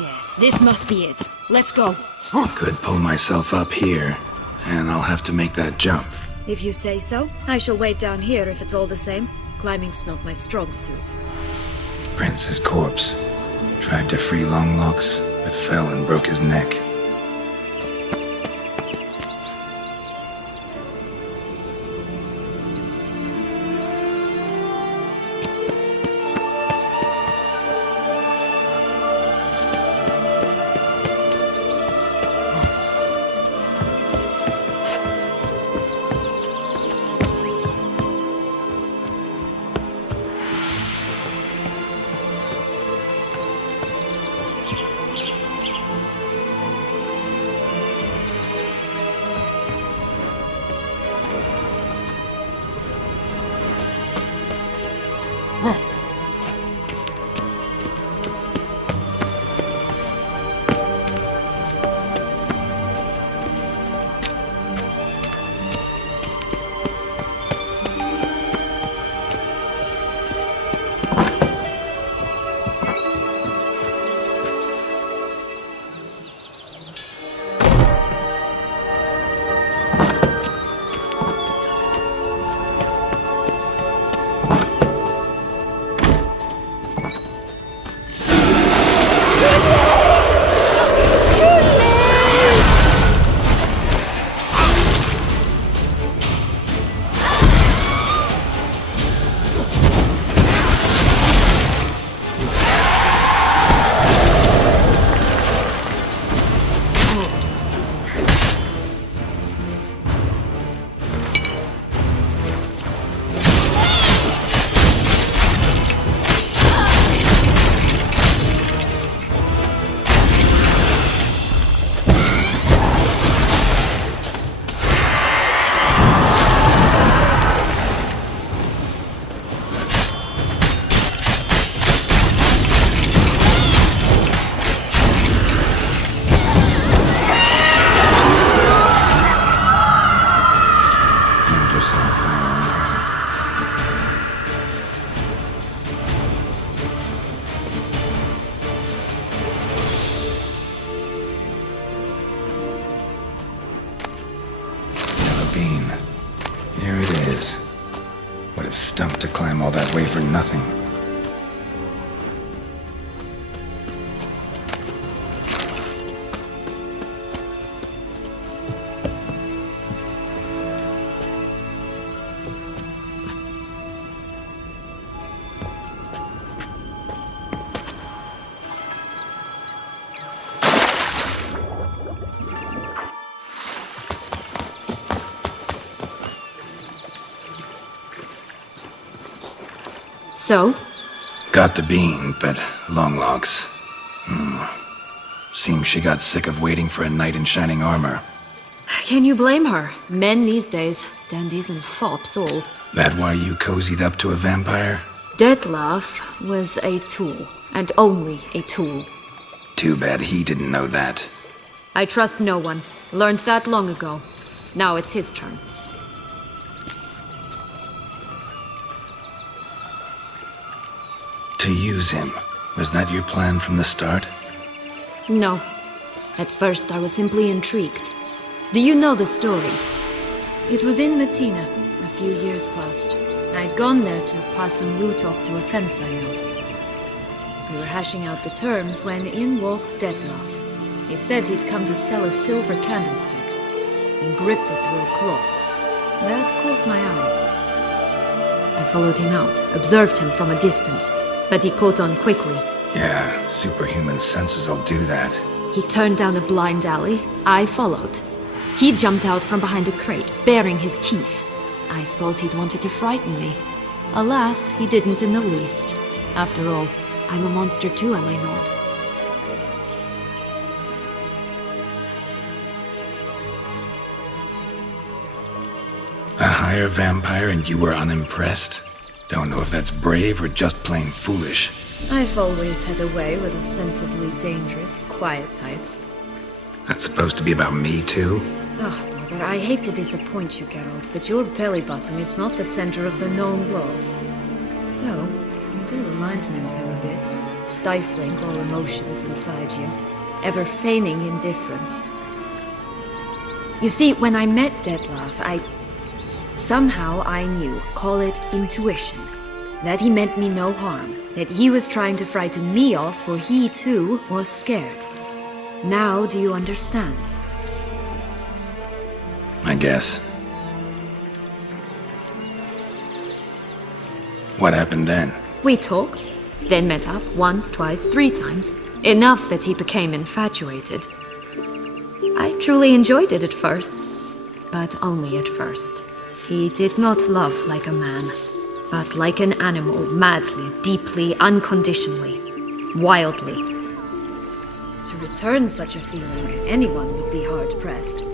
Yes, this must be it. Let's go. Could pull myself up here, and I'll have to make that jump. If you say so, I shall wait down here if it's all the same. Climbing's not my strong suit. Prince's corpse. Tried to free Longlocks, but fell and broke his neck. Bean. Here it is. Would have stumped to climb all that way for nothing. So? Got the bean, but long logs. Seems she got sick of waiting for a knight in shining armor. Can you blame her? Men these days, dandies and fops all. That why you cozied up to a vampire? Dettlaff was a tool, and only a tool. Too bad he didn't know that. I trust no one. Learned that long ago. Now it's his turn. To use him. Was that your plan from the start? No. At first I was simply intrigued. Do you know the story? It was in Metina, a few years past. I'd gone there to pass some loot off to a fence I know. We were hashing out the terms when in walked Dettlaff. He said he'd come to sell a silver candlestick. He gripped it through a cloth. That caught my eye. I followed him out, observed him from a distance, but he caught on quickly. Yeah, superhuman senses will do that. He turned down a blind alley. I followed. He jumped out from behind a crate, baring his teeth. I suppose he'd wanted to frighten me. Alas, he didn't in the least. After all, I'm a monster too, am I not? A higher vampire and you were unimpressed? Don't know if that's brave or just plain foolish. I've always had a way with ostensibly dangerous, quiet types. That's supposed to be about me too? Oh, bother, I hate to disappoint you, Geralt, but your belly button is not the center of the known world. Though, you do remind me of him a bit. Stifling all emotions inside you. Ever feigning indifference. You see, when I met Dettlaff, somehow I knew, call it intuition, that he meant me no harm, that he was trying to frighten me off, for he too was scared. Now do you understand? I guess. What happened then? We talked, then met up once, twice, 3 times. Enough that he became infatuated. I truly enjoyed it at first, but only at first. He did not love like a man, but like an animal, madly, deeply, unconditionally, wildly. To return such a feeling, anyone would be hard-pressed,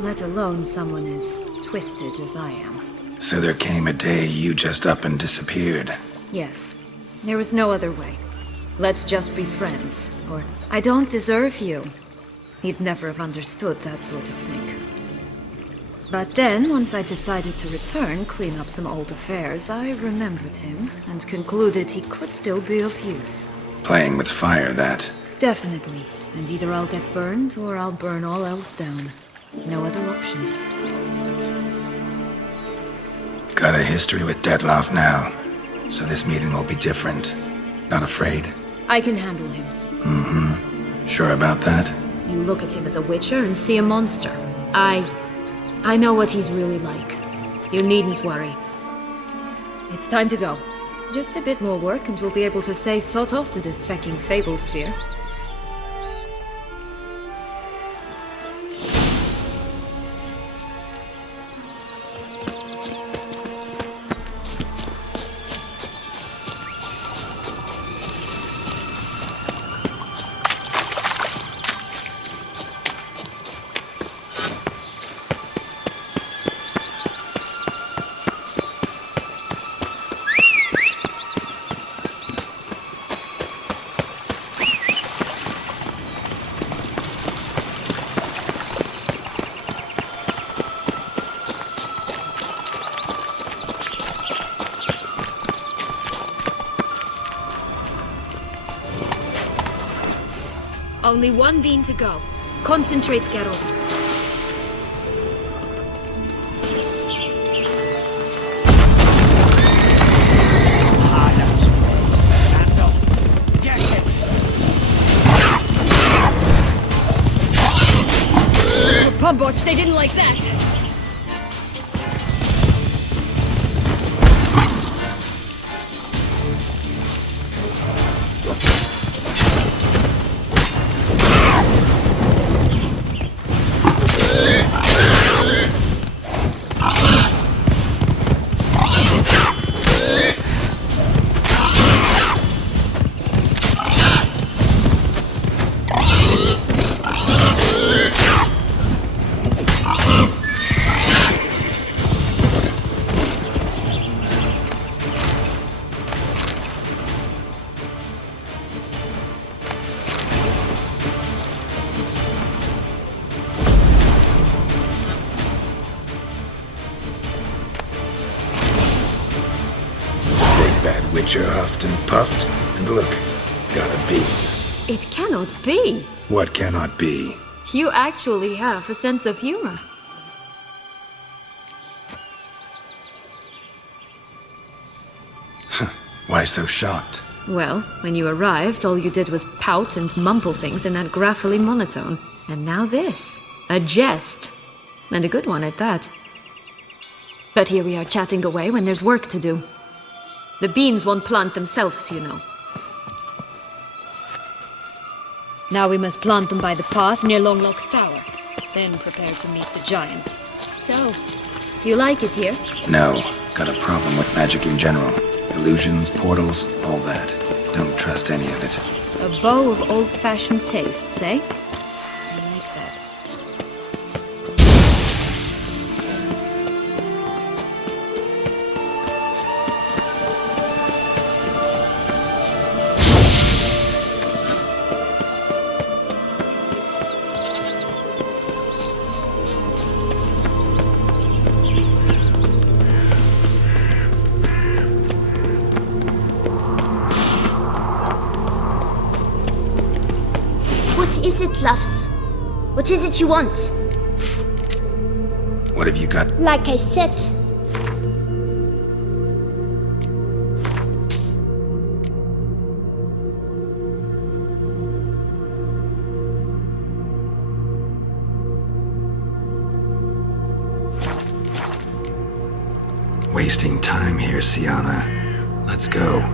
let alone someone as twisted as I am. So there came a day you just up and disappeared. Yes, there was no other way. Let's just be friends, or I don't deserve you. He'd never have understood that sort of thing. But then, once I decided to return, clean up some old affairs, I remembered him and concluded he could still be of use. Playing with fire, that. Definitely. And either I'll get burned or I'll burn all else down. No other options. Got a history with Dettlaff now, so this meeting will be different. Not afraid? I can handle him. Mm-hmm. Sure about that? You look at him as a witcher and see a monster. I know what he's really like. You needn't worry. It's time to go. Just a bit more work and we'll be able to say sod off to this fecking fable sphere. Only one bean to go. Concentrate, Geralt. Pumbotch, they didn't like that. creature huffed and puffed, and look, got a bee. It cannot be. What cannot be? You actually have a sense of humor. Why so shocked? Well, when you arrived, all you did was pout and mumble things in that graphily monotone. And now this. A jest. And a good one at that. But here we are chatting away when there's work to do. The beans won't plant themselves, you know. Now we must plant them by the path near Longlock's tower. Then prepare to meet the giant. So, do you like it here? No, got a problem with magic in general. Illusions, portals, all that. Don't trust any of it. A bow of old-fashioned tastes, eh? I like that. What is it, loves? What is it you want? What have you got? Like I said, Wasting time here, Siana. Let's go.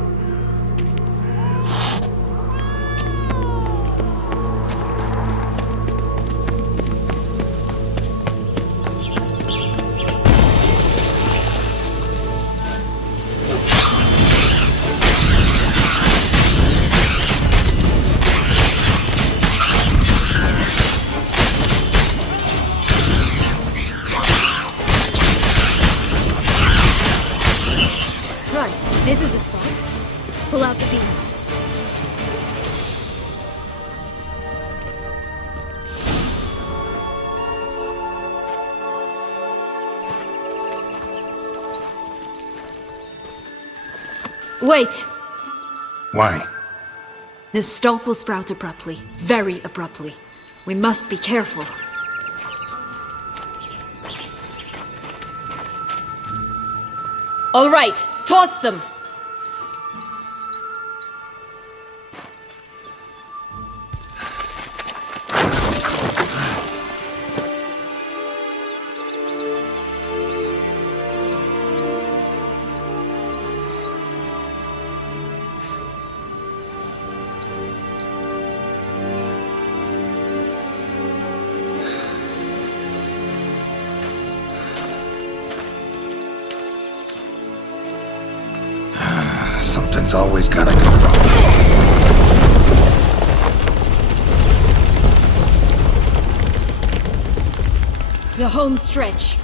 This is the spot. Pull out the beans. Wait! Why? The stalk will sprout abruptly. Very abruptly. We must be careful. All right, toss them! Something's always gotta go wrong. The home stretch.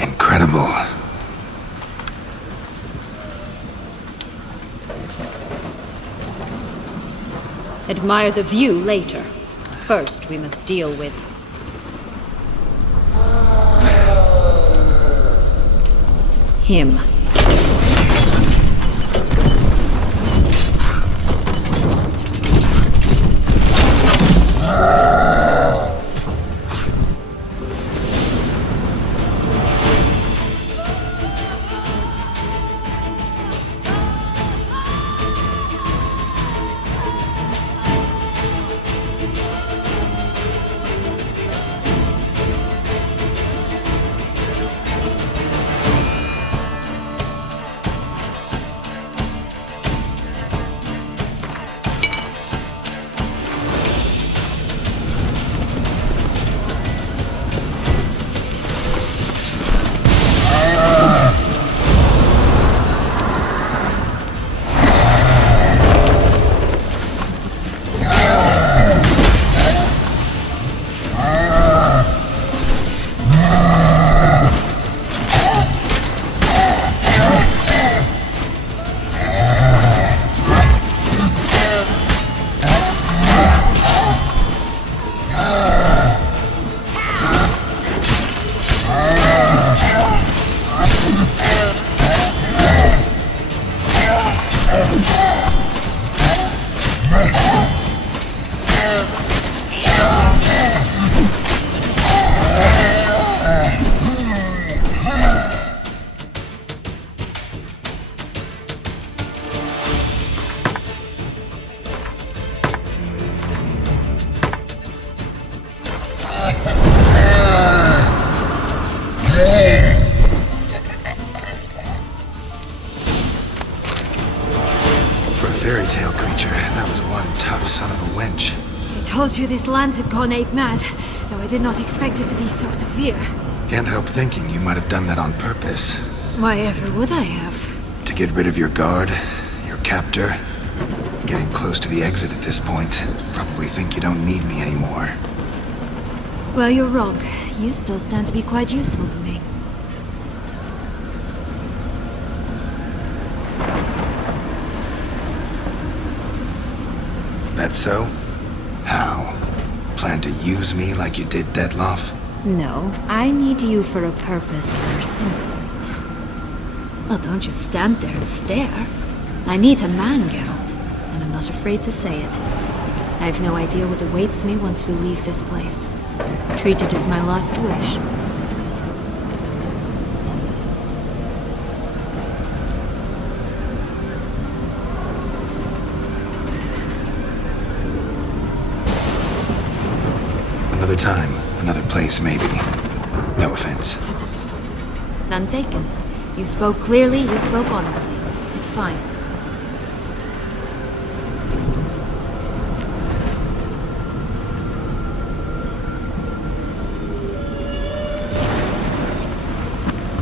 Incredible. Admire the view later. First, we must deal with him. For a fairy tale creature, that was one tough son of a wench. I told you this land had gone ape mad, though I did not expect it to be so severe. Can't help thinking you might have done that on purpose. Why ever would I have? To get rid of your guard, your captor. Getting close to the exit at this point. Probably think you don't need me anymore. Well, you're wrong. You still stand to be quite useful to me. That so? How? Plan to use me like you did Detloff? No, I need you for a purpose far simpler. Well, don't just stand there and stare. I need a man, Geralt, and I'm not afraid to say it. I have no idea what awaits me once we leave this place. Treat it as my last wish. Another time, another place, maybe. No offense. None taken. You spoke clearly, you spoke honestly. It's fine.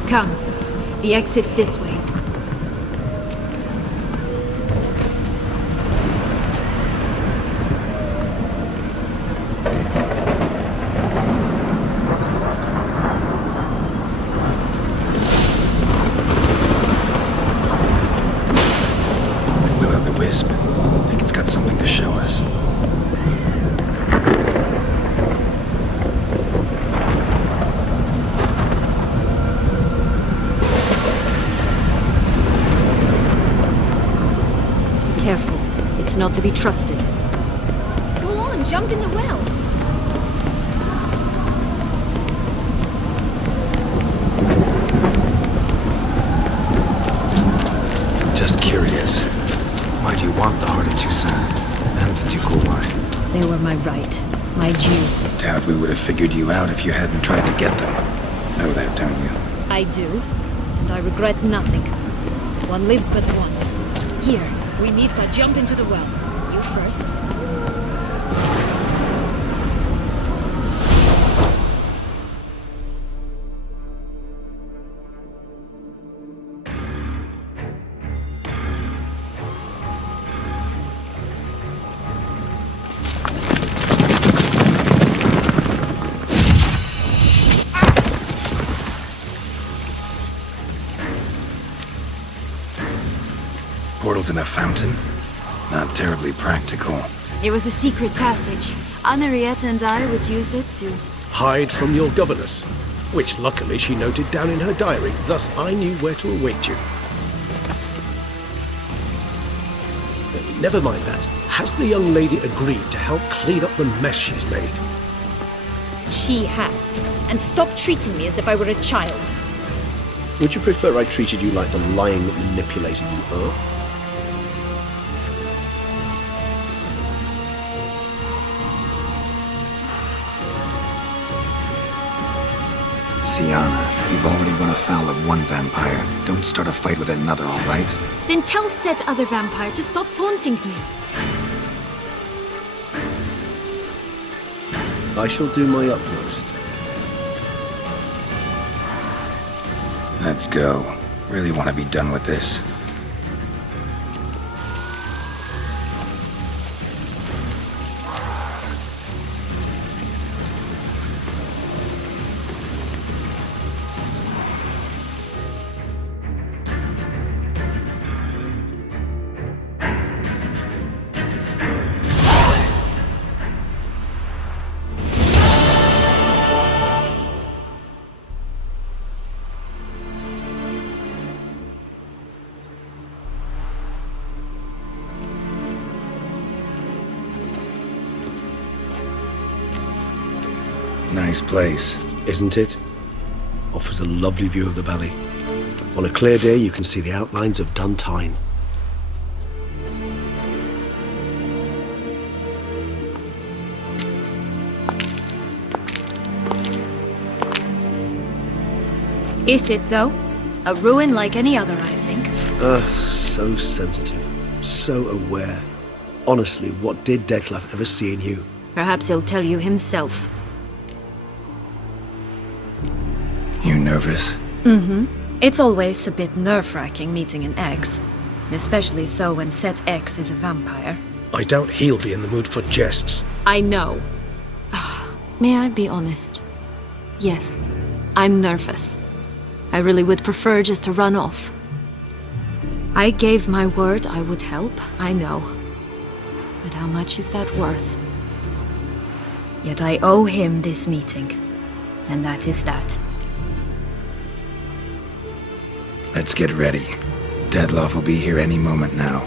Come. The exit's this way. Will-o'-the-wisp. Think it's got something to show us. Careful. It's not to be trusted. Go on, jump in the well. Just curious. Why do you want the Heart of Toussaint and the ducal wine? They were my right. My due. Doubt we would have figured you out if you hadn't tried to get them. Know that, don't you? I do. And I regret nothing. One lives but once. Here, we meet by jump into the well. You first. Portals in a fountain? Not terribly practical. It was a secret passage. Henriette and I would use it to... Hide from your governess, which luckily she noted down in her diary, thus I knew where to await you. Never mind that. Has the young lady agreed to help clean up the mess she's made? She has. And stop treating me as if I were a child. Would you prefer I treated you like the lying manipulator you are? Syanna, you've already run afoul of one vampire. Don't start a fight with another, all right? Then tell said other vampire to stop taunting me. I shall do my utmost. Let's go. Really want to be done with this. Nice place. Isn't it? Offers a lovely view of the valley. On a clear day, you can see the outlines of Duntine. Is it, though? A ruin like any other, I think. So sensitive. So aware. Honestly, what did Dettlaff ever see in you? Perhaps he'll tell you himself. You nervous? It's always a bit nerve-wracking meeting an ex. And especially so when said ex is a vampire. I doubt he'll be in the mood for jests. I know. May I be honest? Yes, I'm nervous. I really would prefer just to run off. I gave my word I would help, I know. But how much is that worth? Yet I owe him this meeting. And that is that. Let's get ready. Dettlaff will be here any moment now.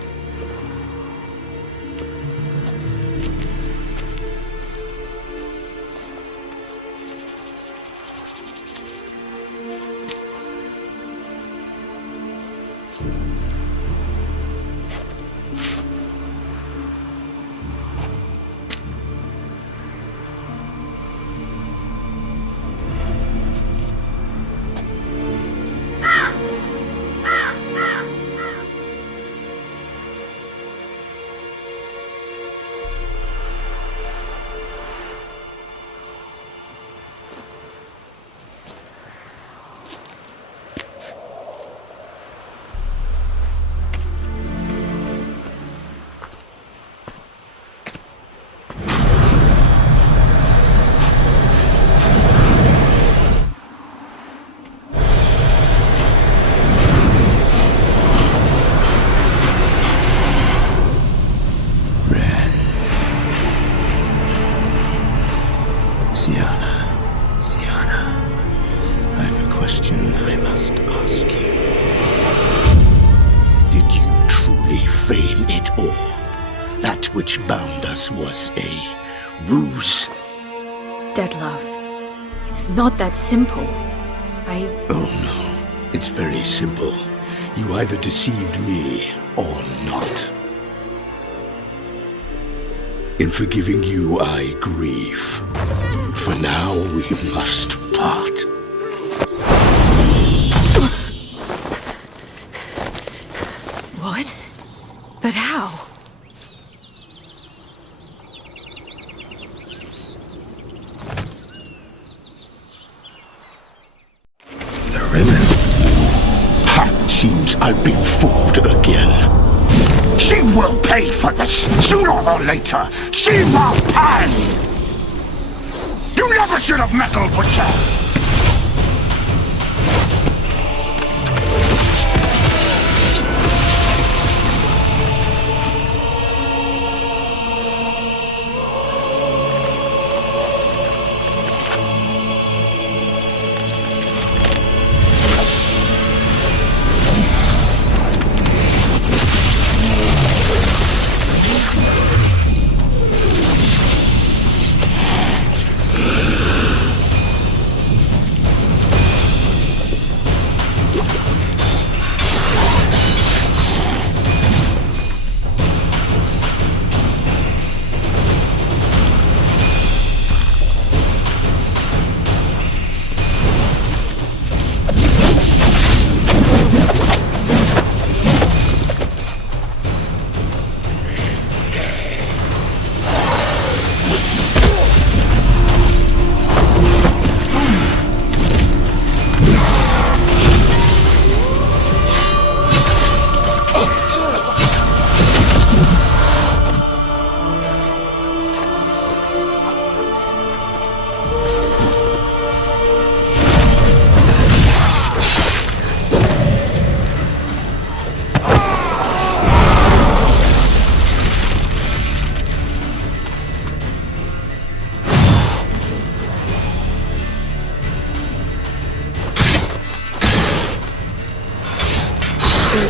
Syanna, I have a question I must ask you. Did you truly feign it all? That which bound us was a ruse? Dettlaff, it's not that simple. Oh no, it's very simple. You either deceived me or not. In forgiving you, I grieve. For now, we must part. What? But how? The ribbon? Seems I've been fooled again. She will pay for this, sooner or later. She will pay! You never should have meddled with her!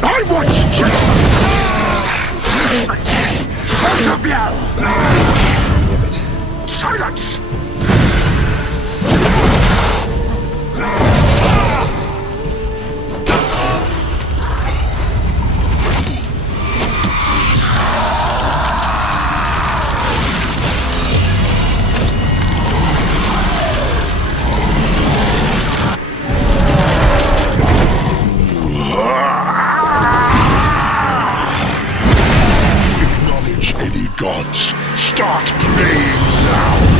I want you! Both of you! Silence! gods, start praying now!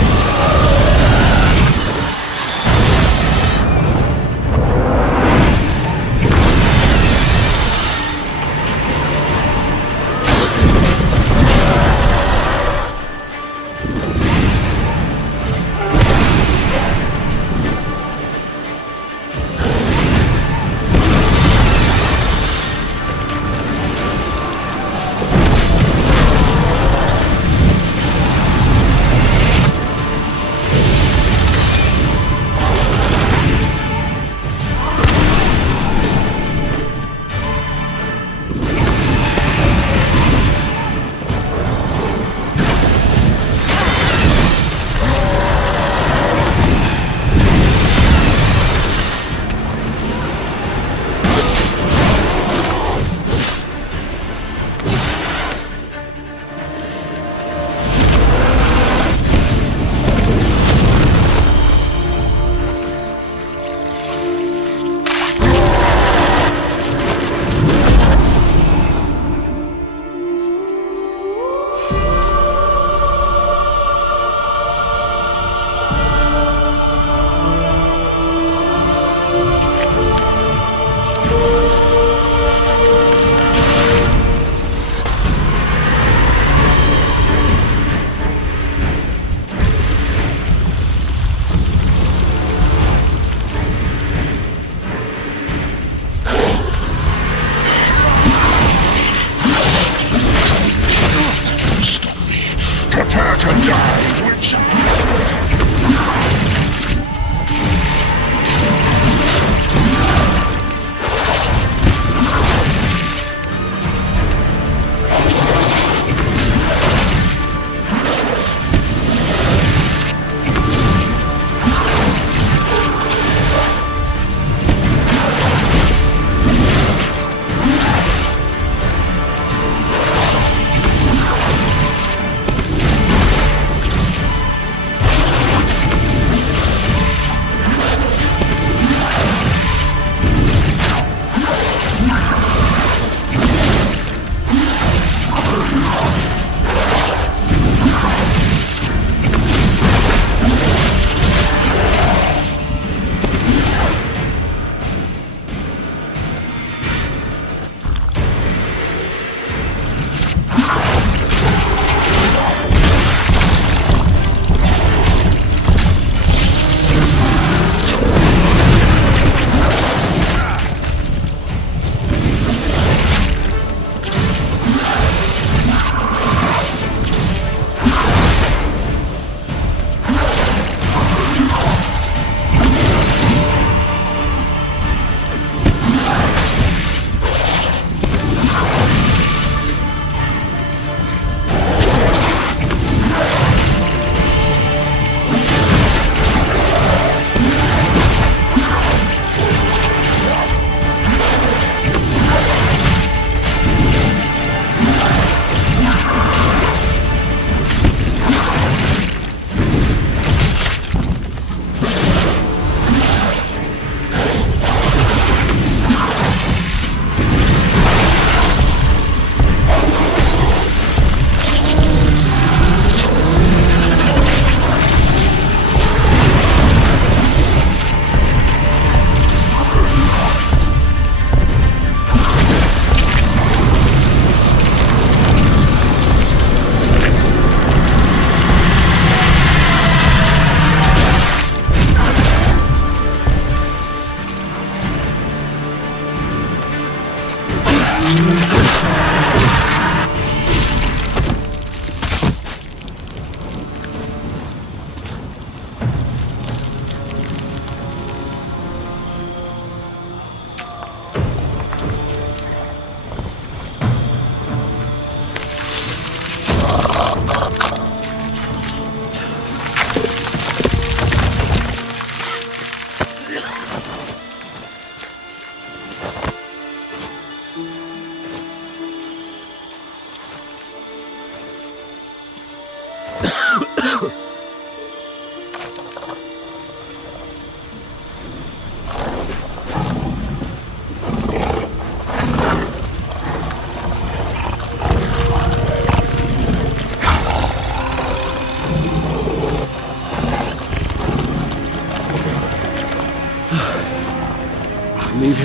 Prepare to die, Witcher!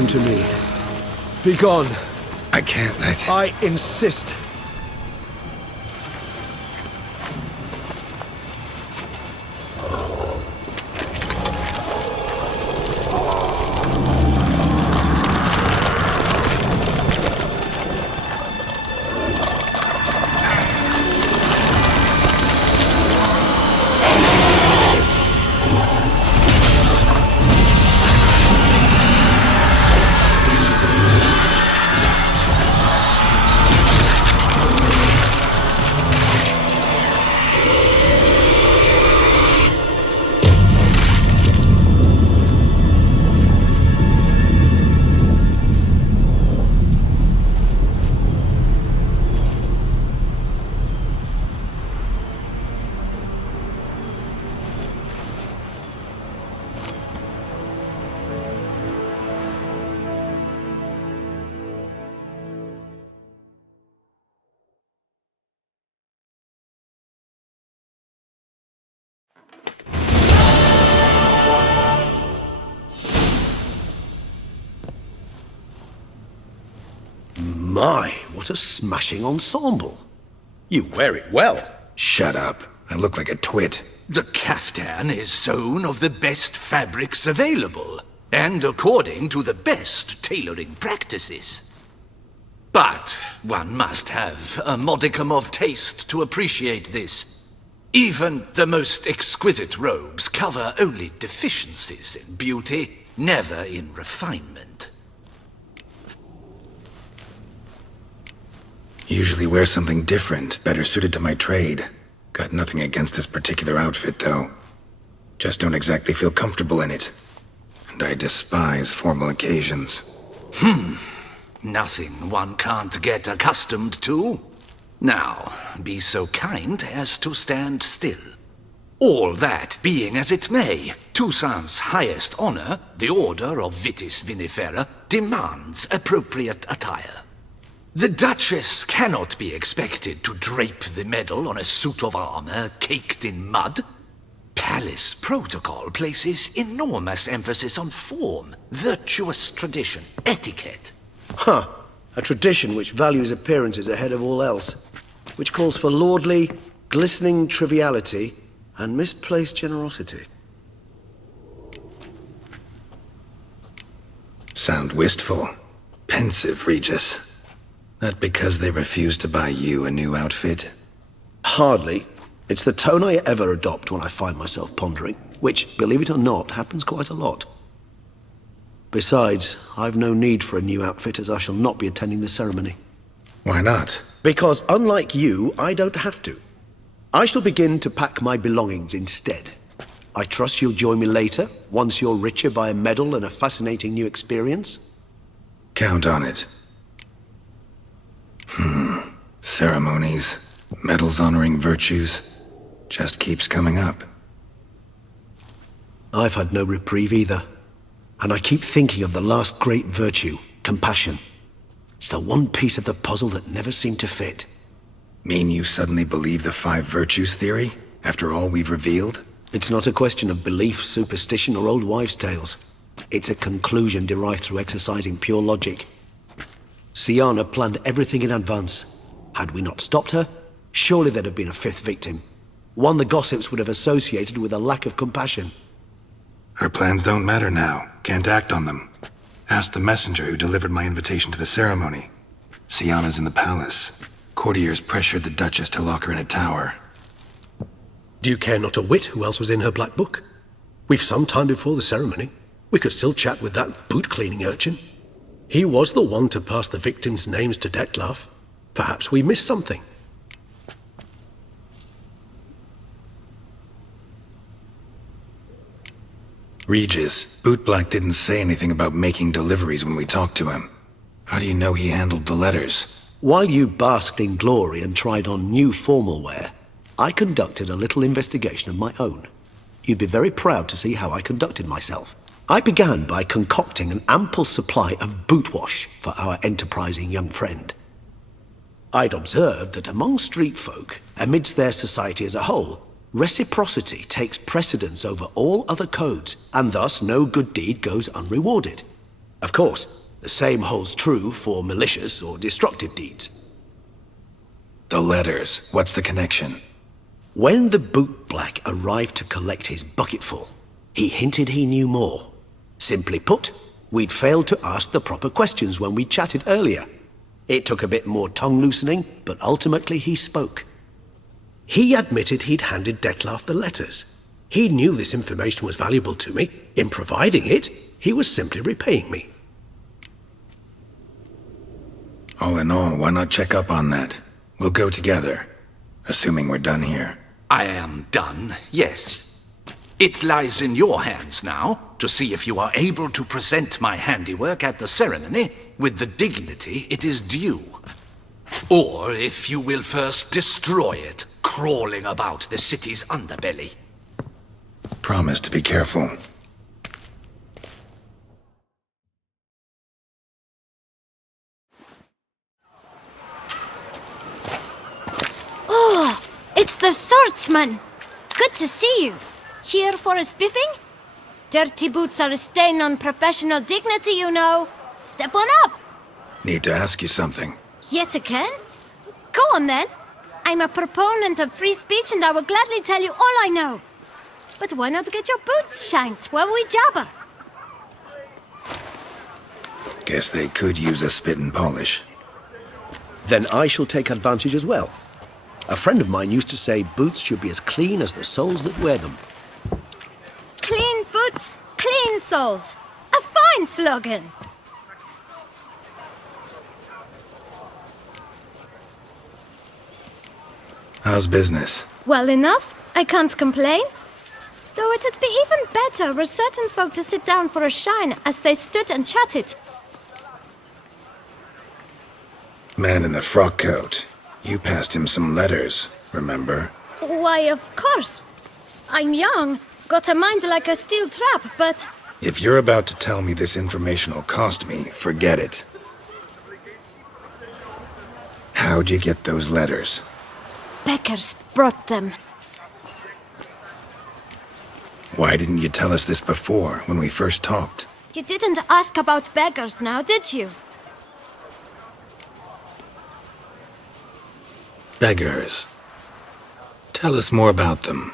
Listen to me. Be gone. I can't let... I insist. My, what a smashing ensemble. You wear it well. Shut up. I look like a twit. The caftan is sewn of the best fabrics available, and according to the best tailoring practices. But one must have a modicum of taste to appreciate this. Even the most exquisite robes cover only deficiencies in beauty, never in refinement. Usually wear something different, better suited to my trade. Got nothing against this particular outfit, though. Just don't exactly feel comfortable in it. And I despise formal occasions. Nothing one can't get accustomed to. Now, be so kind as to stand still. All that being as it may, Toussaint's highest honor, the Order of Vitis Vinifera, demands appropriate attire. The Duchess cannot be expected to drape the medal on a suit of armor caked in mud. Palace protocol places enormous emphasis on form, virtuous tradition, etiquette. Huh. A tradition which values appearances ahead of all else. Which calls for lordly, glistening triviality and misplaced generosity. Sound wistful. Pensive, Regis. That because they refuse to buy you a new outfit? Hardly. It's the tone I ever adopt when I find myself pondering, which, believe it or not, happens quite a lot. Besides, I've no need for a new outfit as I shall not be attending the ceremony. Why not? Because unlike you, I don't have to. I shall begin to pack my belongings instead. I trust you'll join me later, once you're richer by a medal and a fascinating new experience? Count on it. Ceremonies, medals honoring virtues, just keeps coming up. I've had no reprieve either. And I keep thinking of the last great virtue, compassion. It's the one piece of the puzzle that never seemed to fit. Mean you suddenly believe the 5 virtues theory, after all we've revealed? It's not a question of belief, superstition, or old wives' tales. It's a conclusion derived through exercising pure logic. Syanna planned everything in advance. Had we not stopped her, surely there'd have been a 5th victim. One the gossips would have associated with a lack of compassion. Her plans don't matter now. Can't act on them. Ask the messenger who delivered my invitation to the ceremony. Syanna's in the palace. Courtiers pressured the Duchess to lock her in a tower. Do you care not a whit who else was in her black book? We've some time before the ceremony. We could still chat with that boot-cleaning urchin. He was the one to pass the victims' names to Dettlaff. Perhaps we missed something. Regis, Bootblack didn't say anything about making deliveries when we talked to him. How do you know he handled the letters? While you basked in glory and tried on new formal wear, I conducted a little investigation of my own. You'd be very proud to see how I conducted myself. I began by concocting an ample supply of boot wash for our enterprising young friend. I'd observed that among street folk, amidst their society as a whole, reciprocity takes precedence over all other codes, and thus no good deed goes unrewarded. Of course, the same holds true for malicious or destructive deeds. The letters, what's the connection? When the boot black arrived to collect his bucketful, he hinted he knew more. Simply put, we'd failed to ask the proper questions when we chatted earlier. It took a bit more tongue-loosening, but ultimately he spoke. He admitted he'd handed Dettlaff the letters. He knew this information was valuable to me. In providing it, he was simply repaying me. All in all, why not check up on that? We'll go together, assuming we're done here. I am done, yes. It lies in your hands now to see if you are able to present my handiwork at the ceremony with the dignity it is due. Or if you will first destroy it, crawling about the city's underbelly. Promise to be careful. Oh, it's the swordsman! Good to see you. Here for a spiffing? Dirty boots are a stain on professional dignity, you know. Step on up. Need to ask you something. Yet again? Go on then. I'm a proponent of free speech and I will gladly tell you all I know. But why not get your boots shanked while we jabber? Guess they could use a spit and polish. Then I shall take advantage as well. A friend of mine used to say boots should be as clean as the soles that wear them. Clean boots, clean soles. A fine slogan. How's business? Well enough. I can't complain. Though it'd be even better were certain folk to sit down for a shine as they stood and chatted. Man in the frock coat. You passed him some letters, remember? Why, of course. I'm young, got a mind like a steel trap, but... If you're about to tell me this information will cost me, forget it. How'd you get those letters? Beggars brought them. Why didn't you tell us this before, when we first talked? You didn't ask about beggars now, did you? Beggars. Tell us more about them.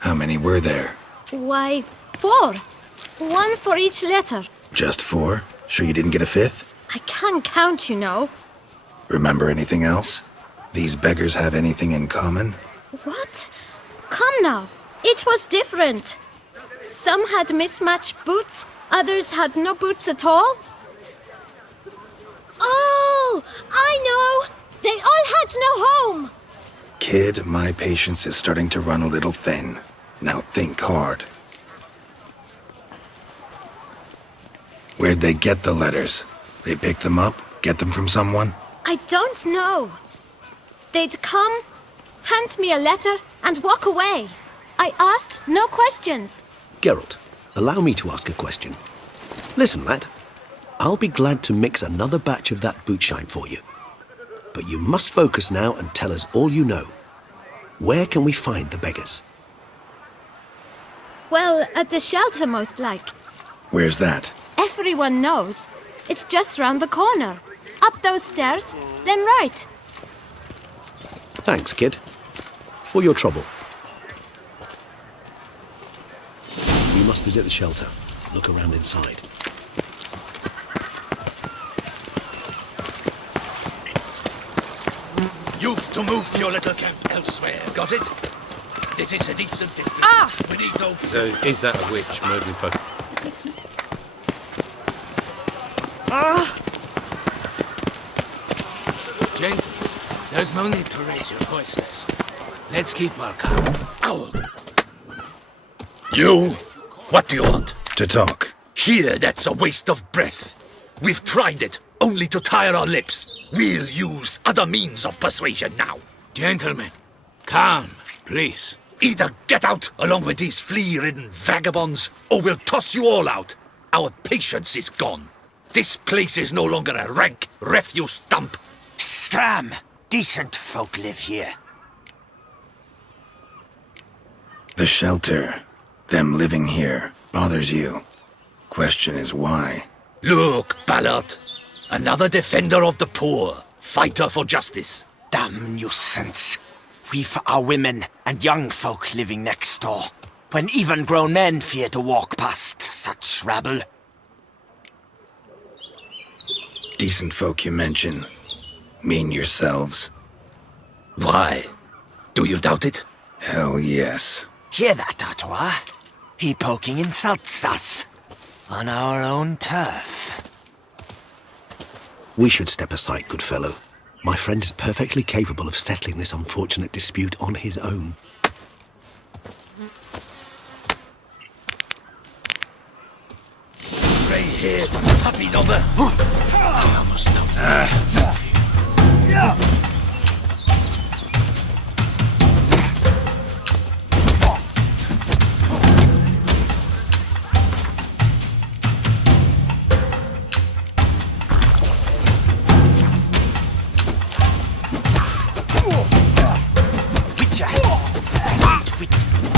How many were there? Why, 4. 1 for each letter. Just 4? Sure you didn't get a 5th? I can't count, you know. Remember anything else? These beggars have anything in common? What? Come now. Each was different. Some had mismatched boots, others had no boots at all. Oh, I know! They all had no home! Kid, my patience is starting to run a little thin. Now think hard. Where'd they get the letters? They pick them up? Get them from someone? I don't know. They'd come, hand me a letter, and walk away. I asked no questions. Geralt, allow me to ask a question. Listen, lad. I'll be glad to mix another batch of that bootshine for you. But you must focus now and tell us all you know. Where can we find the beggars? Well, at the shelter, most like. Where's that? Everyone knows. It's just round the corner. Up those stairs, then right. Thanks, kid. For your trouble. We must visit the shelter. Look around inside. You've to move your little camp elsewhere, got it? This is a decent distance. Ah! We need no... So, is that a witch murdering folk? Gentle, there's no need to raise your voices. Let's keep our calm. Ow! You? What do you want? To talk. Here, that's a waste of breath. We've tried it, only to tire our lips. We'll use other means of persuasion now. Gentlemen, calm, please. Either get out along with these flea-ridden vagabonds, or we'll toss you all out. Our patience is gone. This place is no longer a rank refuse dump. Scram! Decent folk live here. The shelter, them living here, bothers you. Question is why? Look, Ballard. Another defender of the poor. Fighter for justice. Damn nuisance. We've our women and young folk living next door, when even grown men fear to walk past such rabble. Decent folk you mention. Mean yourselves. Why? Do you doubt it? Hell yes. Hear that, Artois? He poking insults us. On our own turf. We should step aside, good fellow. My friend is perfectly capable of settling this unfortunate dispute on his own. Grey-haired puppy dobber. I almost dumped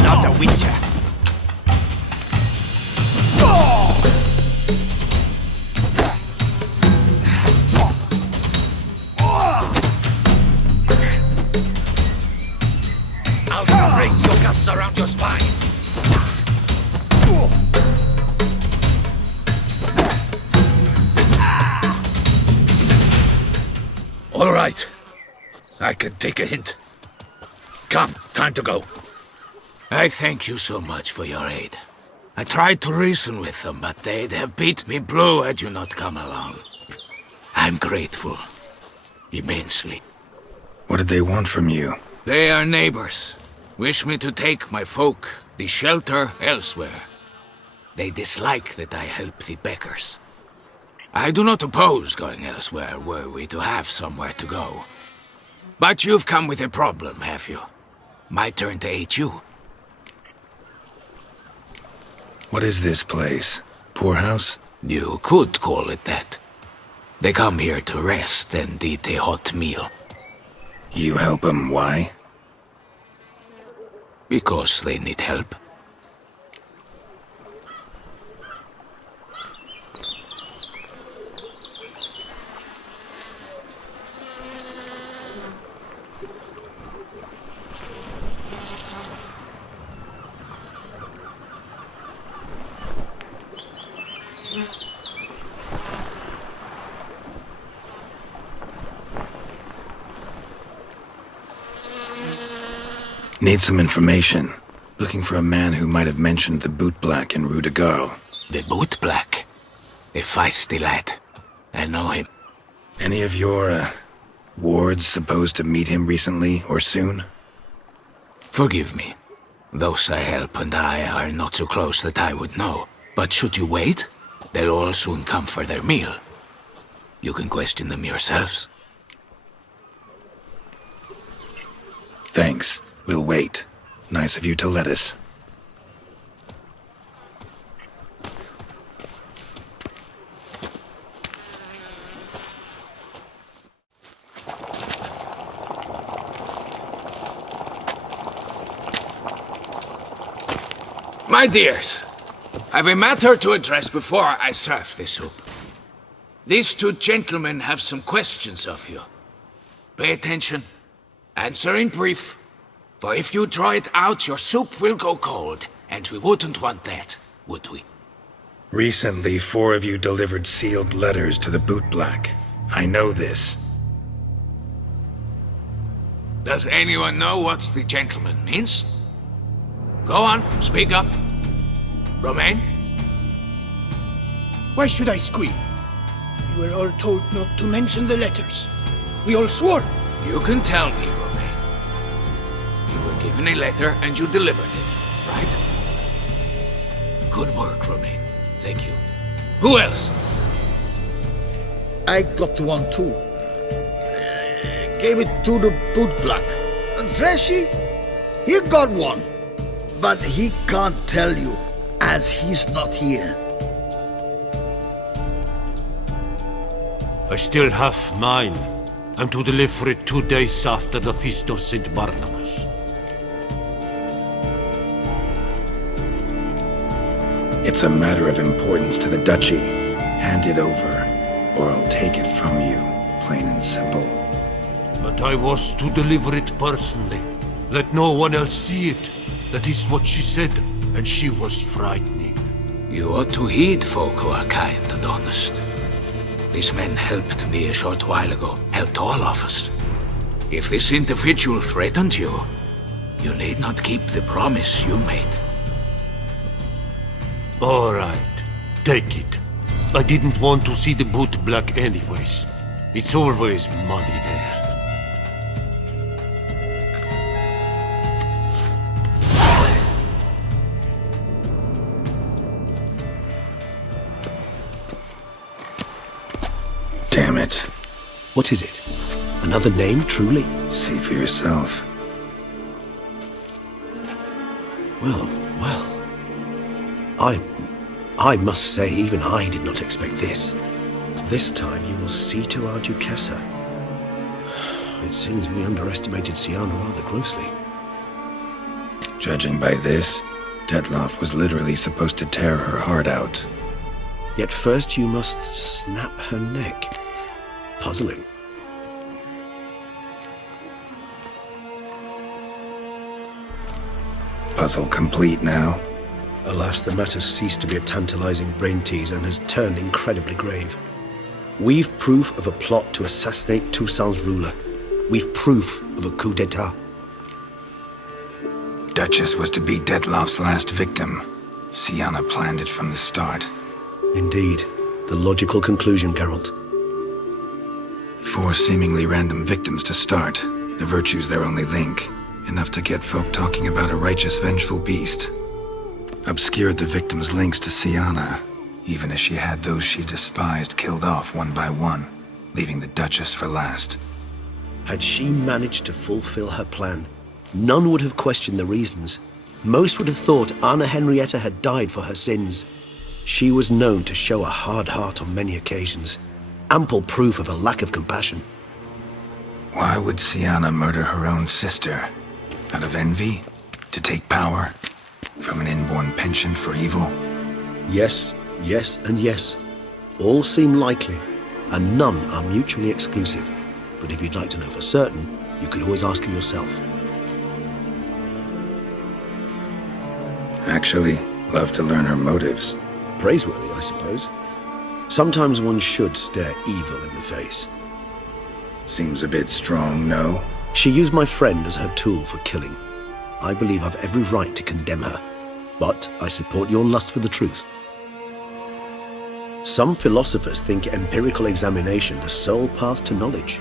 Not a witcher. I'll break your guts around your spine. All right. I can take a hint. Come, time to go. I thank you so much for your aid. I tried to reason with them, but they'd have beat me blue had you not come along. I'm grateful. Immensely. What did they want from you? They are neighbors. Wish me to take my folk, the shelter, elsewhere. They dislike that I help the beggars. I do not oppose going elsewhere were we to have somewhere to go. But you've come with a problem, have you? My turn to aid you. What is this place? Poorhouse? You could call it that. They come here to rest and eat a hot meal. You help them, why? Because they need help. Need some information. Looking for a man who might have mentioned the Bootblack in Rue de Garl. The Bootblack? A feisty lad. I know him. Any of your, wards supposed to meet him recently or soon? Forgive me. Those I help and I are not so close that I would know. But should you wait, they'll all soon come for their meal. You can question them yourselves. Thanks. We'll wait. Nice of you to let us. My dears, I've a matter to address before I serve the soup. These two gentlemen have some questions of you. Pay attention. Answer in brief. For if you draw it out, your soup will go cold, and we wouldn't want that, would we? Recently, 4 of you delivered sealed letters to the Bootblack. I know this. Does anyone know what the gentleman means? Go on, speak up. Romain? Why should I squeal? We were all told not to mention the letters. We all swore. You can tell me, Romain. You were given a letter and you delivered it, right? Good work, Romain. Thank you. Who else? I got one too. Gave it to the Bootblack. And Freshy, he got one. But he can't tell you, as he's not here. I still have mine. I'm to deliver it 2 days after the Feast of St. Barnabas. It's a matter of importance to the Duchy. Hand it over, or I'll take it from you, plain and simple. But I was to deliver it personally. Let no one else see it. That is what she said, and she was frightening. You ought to heed folk who are kind and honest. These men helped me a short while ago, helped all of us. If this individual threatened you, you need not keep the promise you made. All right, take it. I didn't want to see the boot black anyways. It's always muddy there. Damn it. What is it? Another name, truly? See for yourself. Well. I must say, even I did not expect this. This time you will see to our Duquesa. It seems we underestimated Syanna rather grossly. Judging by this, Detloff was literally supposed to tear her heart out. Yet first you must snap her neck. Puzzling. Puzzle complete now. Alas, the matter ceased to be a tantalizing brain tease and has turned incredibly grave. We've proof of a plot to assassinate Toussaint's ruler. We've proof of a coup d'etat. Duchess was to be Detloff's last victim. Syanna planned it from the start. Indeed. The logical conclusion, Geralt. 4 seemingly random victims to start. The virtue's their only link. Enough to get folk talking about a righteous, vengeful beast. Obscured the victims' links to Syanna, even as she had those she despised killed off one by one, leaving the Duchess for last. Had she managed to fulfill her plan, none would have questioned the reasons. Most would have thought Anna Henrietta had died for her sins. She was known to show a hard heart on many occasions. Ample proof of a lack of compassion. Why would Syanna murder her own sister? Out of envy? To take power? From an inborn penchant for evil? Yes, and yes. All seem likely, and none are mutually exclusive. But if you'd like to know for certain, you could always ask her yourself. Actually, love to learn her motives. Praiseworthy, I suppose. Sometimes one should stare evil in the face. Seems a bit strong, no? She used my friend as her tool for killing. I believe I've every right to condemn her, but I support your lust for the truth. Some philosophers think empirical examination the sole path to knowledge.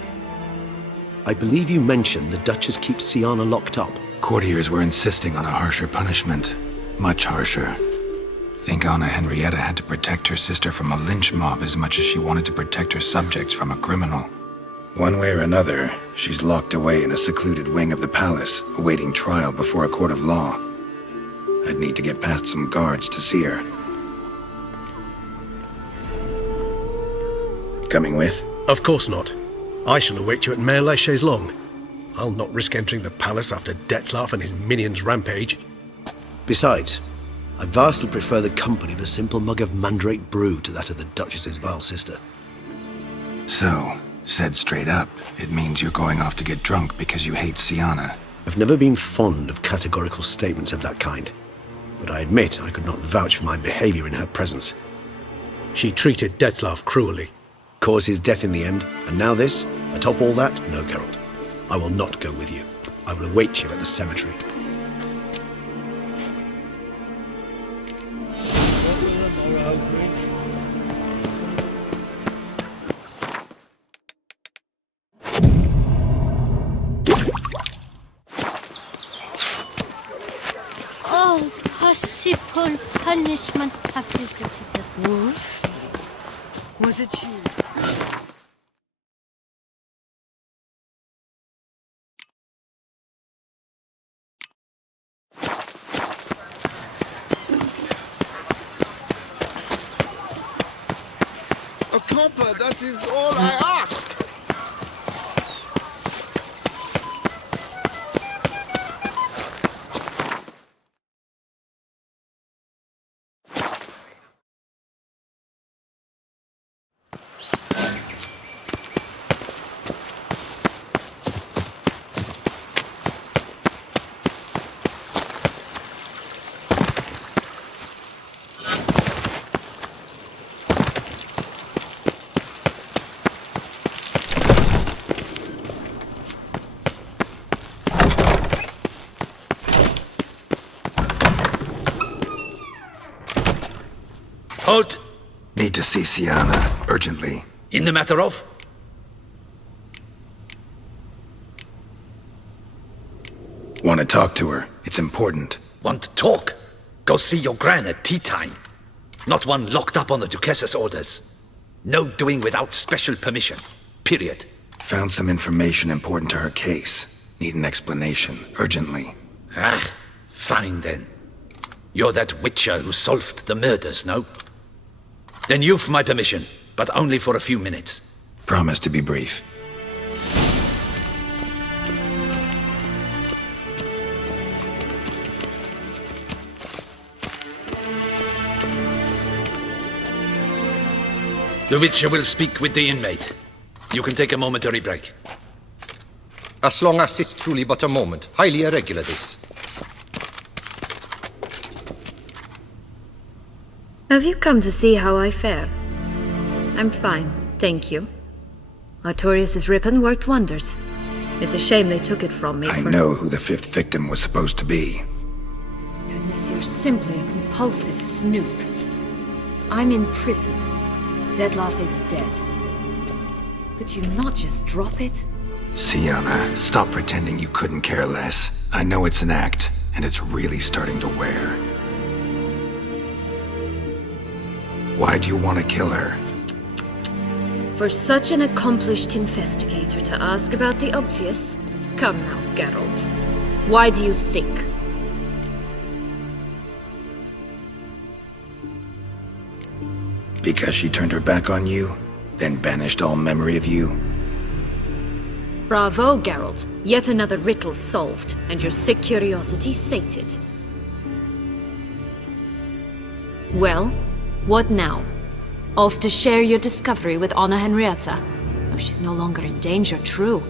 I believe you mentioned the Duchess keeps Syanna locked up. Courtiers were insisting on a harsher punishment. Much harsher. Think Anna Henrietta had to protect her sister from a lynch mob as much as she wanted to protect her subjects from a criminal. One way or another, she's locked away in a secluded wing of the palace, awaiting trial before a court of law. I'd need to get past some guards to see her. Coming with? Of course not. I shall await you at Mare la Chaise-Longue. I'll not risk entering the palace after Detloff and his minions rampage. Besides, I vastly prefer the company of a simple mug of mandrake brew to that of the Duchess's vile sister. So, said straight up, it means you're going off to get drunk because you hate Syanna. I've never been fond of categorical statements of that kind, but I admit I could not vouch for my behavior in her presence. She treated Detloff cruelly, caused his death in the end, and now this? Atop all that? No, Geralt. I will not go with you. I will await you at the cemetery. All possible punishments have visited us. Wolf? Was it you? A copper, that is all I ask. Halt! Need to see Sienna, urgently. In the matter of? Want to talk to her. It's important. Want to talk? Go see your gran at tea time. Not one locked up on the Duchess's orders. No doing without special permission. Period. Found some information important to her case. Need an explanation, urgently. Ah, fine then. You're that witcher who solved the murders, no? Then you've my permission, but only for a few minutes. Promise to be brief. The Witcher will speak with the inmate. You can take a momentary break. As long as it's truly but a moment. Highly irregular, this. Have you come to see how I fare? I'm fine, thank you. Artorius' ribbon worked wonders. It's a shame they took it from me. I know who the 5th victim was supposed to be. Goodness, you're simply a compulsive snoop. I'm in prison. Dettlaff is dead. Could you not just drop it? Sienna, stop pretending you couldn't care less. I know it's an act, and it's really starting to wear. Why do you want to kill her? For such an accomplished investigator to ask about the obvious? Come now, Geralt. Why do you think? Because she turned her back on you, then banished all memory of you? Bravo, Geralt. Yet another riddle solved, and your sick curiosity sated. Well, what now? Off to share your discovery with Anna Henrietta? Oh, she's no longer in danger, true.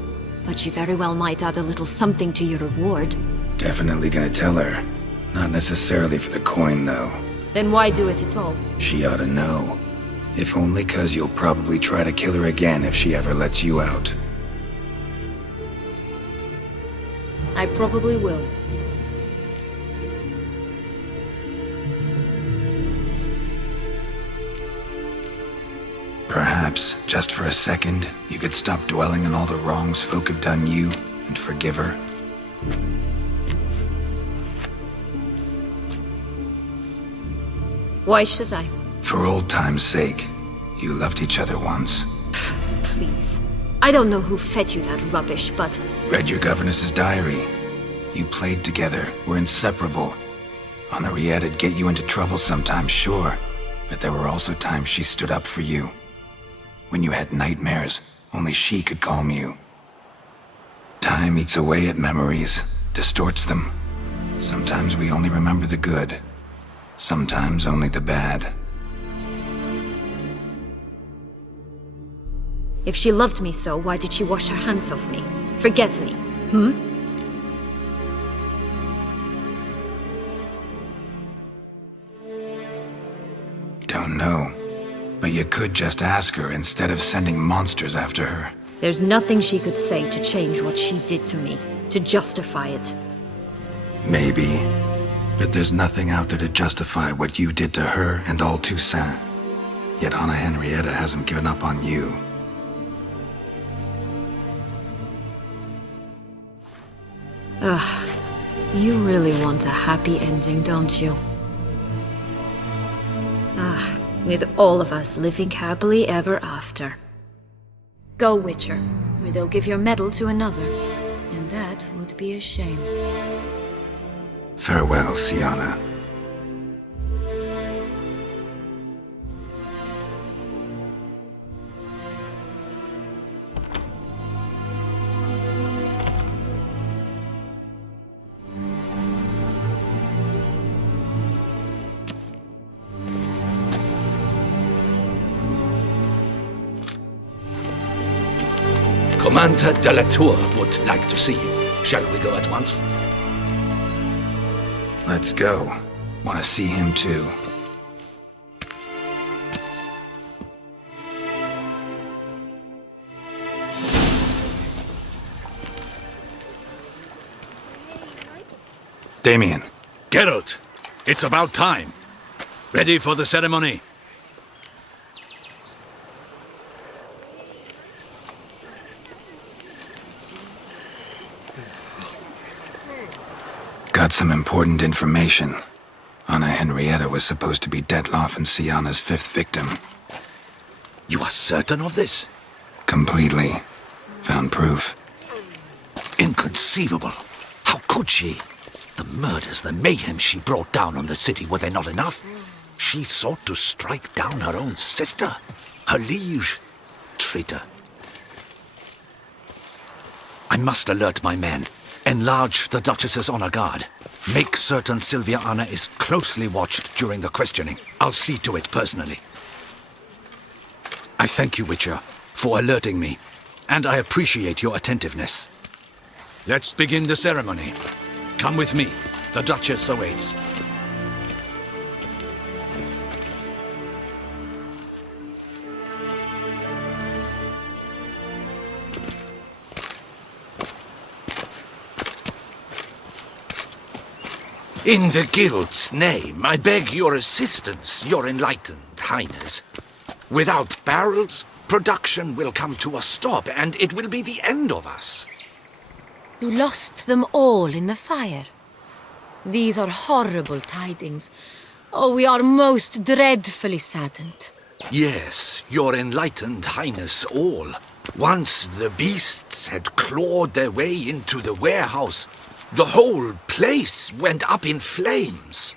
But she very well might add a little something to your reward. Definitely gonna tell her. Not necessarily for the coin, though. Then why do it at all? She ought to know. If only 'cause you'll probably try to kill her again if she ever lets you out. I probably will. Perhaps, just for a second, you could stop dwelling on all the wrongs folk have done you and forgive her. Why should I? For old time's sake. You loved each other once. Please. I don't know who fed you that rubbish, but... Read your governess's diary. You played together, were inseparable. Henriette'd get you into trouble sometimes, sure. But there were also times she stood up for you. When you had nightmares, only she could calm you. Time eats away at memories, distorts them. Sometimes we only remember the good. Sometimes only the bad. If she loved me so, why did she wash her hands off me? Forget me, hmm? Don't know. But you could just ask her instead of sending monsters after her. There's nothing she could say to change what she did to me, to justify it. Maybe. But there's nothing out there to justify what you did to her and all Toussaint. Yet Anna Henrietta hasn't given up on you. Ugh. You really want a happy ending, don't you? Ah, with all of us living happily ever after. Go, Witcher, or they'll give your medal to another. And that would be a shame. Farewell, Sienna. Commander de la Tour would like to see you. Shall we go at once? Let's go. Want to see him too. Damien. Geralt, it's about time. Ready for the ceremony? got some important information. Anna Henrietta was supposed to be Detloff and Sienna's 5th victim. You are certain of this? Completely. Found proof. Inconceivable. How could she? The murders, the mayhem she brought down on the city, were they not enough? She sought to strike down her own sister, her liege. Traitor. I must alert my men. Enlarge the Duchess's honor guard. Make certain Sylvia Anna is closely watched during the questioning. I'll see to it personally. I thank you, Witcher, for alerting me, and I appreciate your attentiveness. Let's begin the ceremony. Come with me. The Duchess awaits. In the Guild's name, I beg your assistance, your enlightened highness. Without barrels, production will come to a stop, and it will be the end of us. You lost them all in the fire. These are horrible tidings. Oh, we are most dreadfully saddened. Yes, your enlightened highness all. Once the beasts had clawed their way into the warehouse, the whole place went up in flames.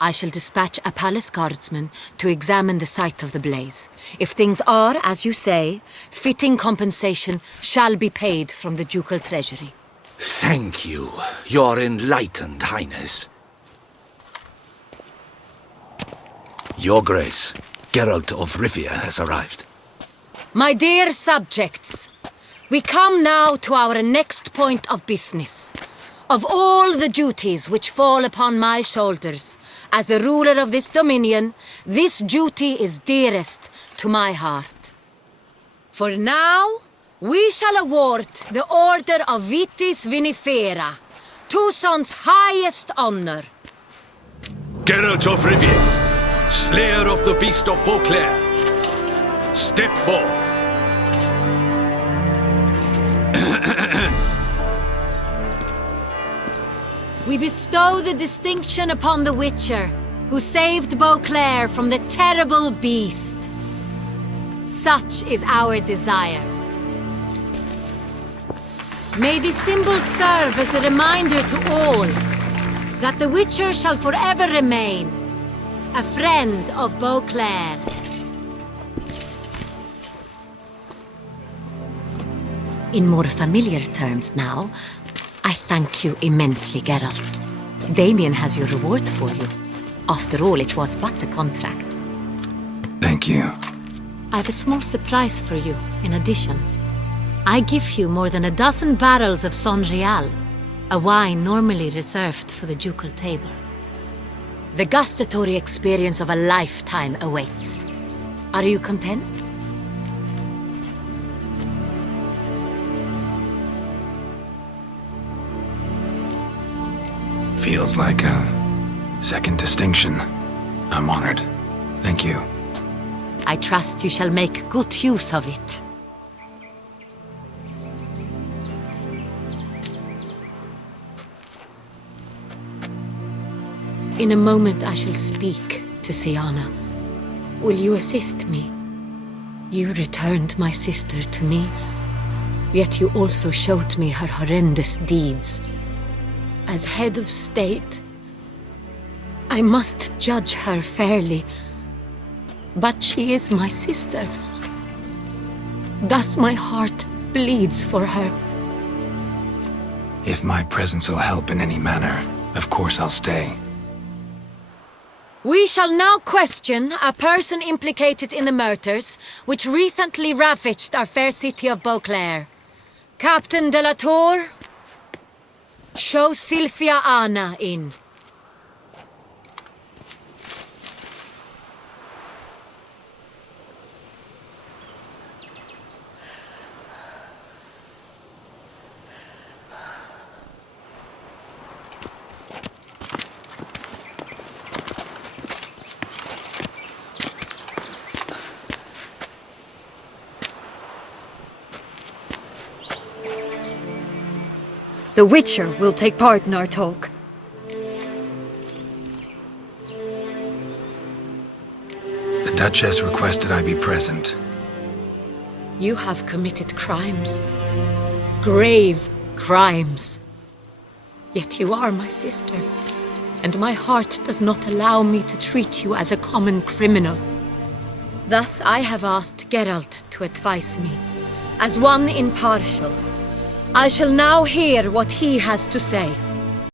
I shall dispatch a palace guardsman to examine the site of the blaze. If things are, as you say, fitting compensation shall be paid from the ducal treasury. Thank you, your enlightened highness. Your Grace, Geralt of Rivia has arrived. My dear subjects, we come now to our next point of business. Of all the duties which fall upon my shoulders, as the ruler of this dominion, this duty is dearest to my heart. For now, we shall award the Order of Vitis Vinifera, Toussaint's highest honor. Geralt of Rivia, slayer of the beast of Beauclair, step forth. We bestow the distinction upon the Witcher, who saved Beauclair from the terrible beast. Such is our desire. May this symbol serve as a reminder to all that the Witcher shall forever remain a friend of Beauclair. In more familiar terms now, I thank you immensely, Geralt. Damien has your reward for you. After all, it was but a contract. Thank you. I have a small surprise for you, in addition. I give you more than a dozen barrels of Sonreal, a wine normally reserved for the ducal table. The gustatory experience of a lifetime awaits. Are you content? Feels like a second distinction. I'm honored. Thank you. I trust you shall make good use of it. In a moment I shall speak to Sienna. Will you assist me? You returned my sister to me, yet you also showed me her horrendous deeds. As head of state, I must judge her fairly, but she is my sister. Thus my heart bleeds for her. If my presence will help in any manner, of course I'll stay. We shall now question a person implicated in the murders which recently ravaged our fair city of Beauclair. Captain de la Tour, show Sylvia Anna in. The Witcher will take part in our talk. The Duchess requested I be present. You have committed crimes. Grave crimes. Yet you are my sister, and my heart does not allow me to treat you as a common criminal. Thus I have asked Geralt to advise me, as one impartial. I shall now hear what he has to say.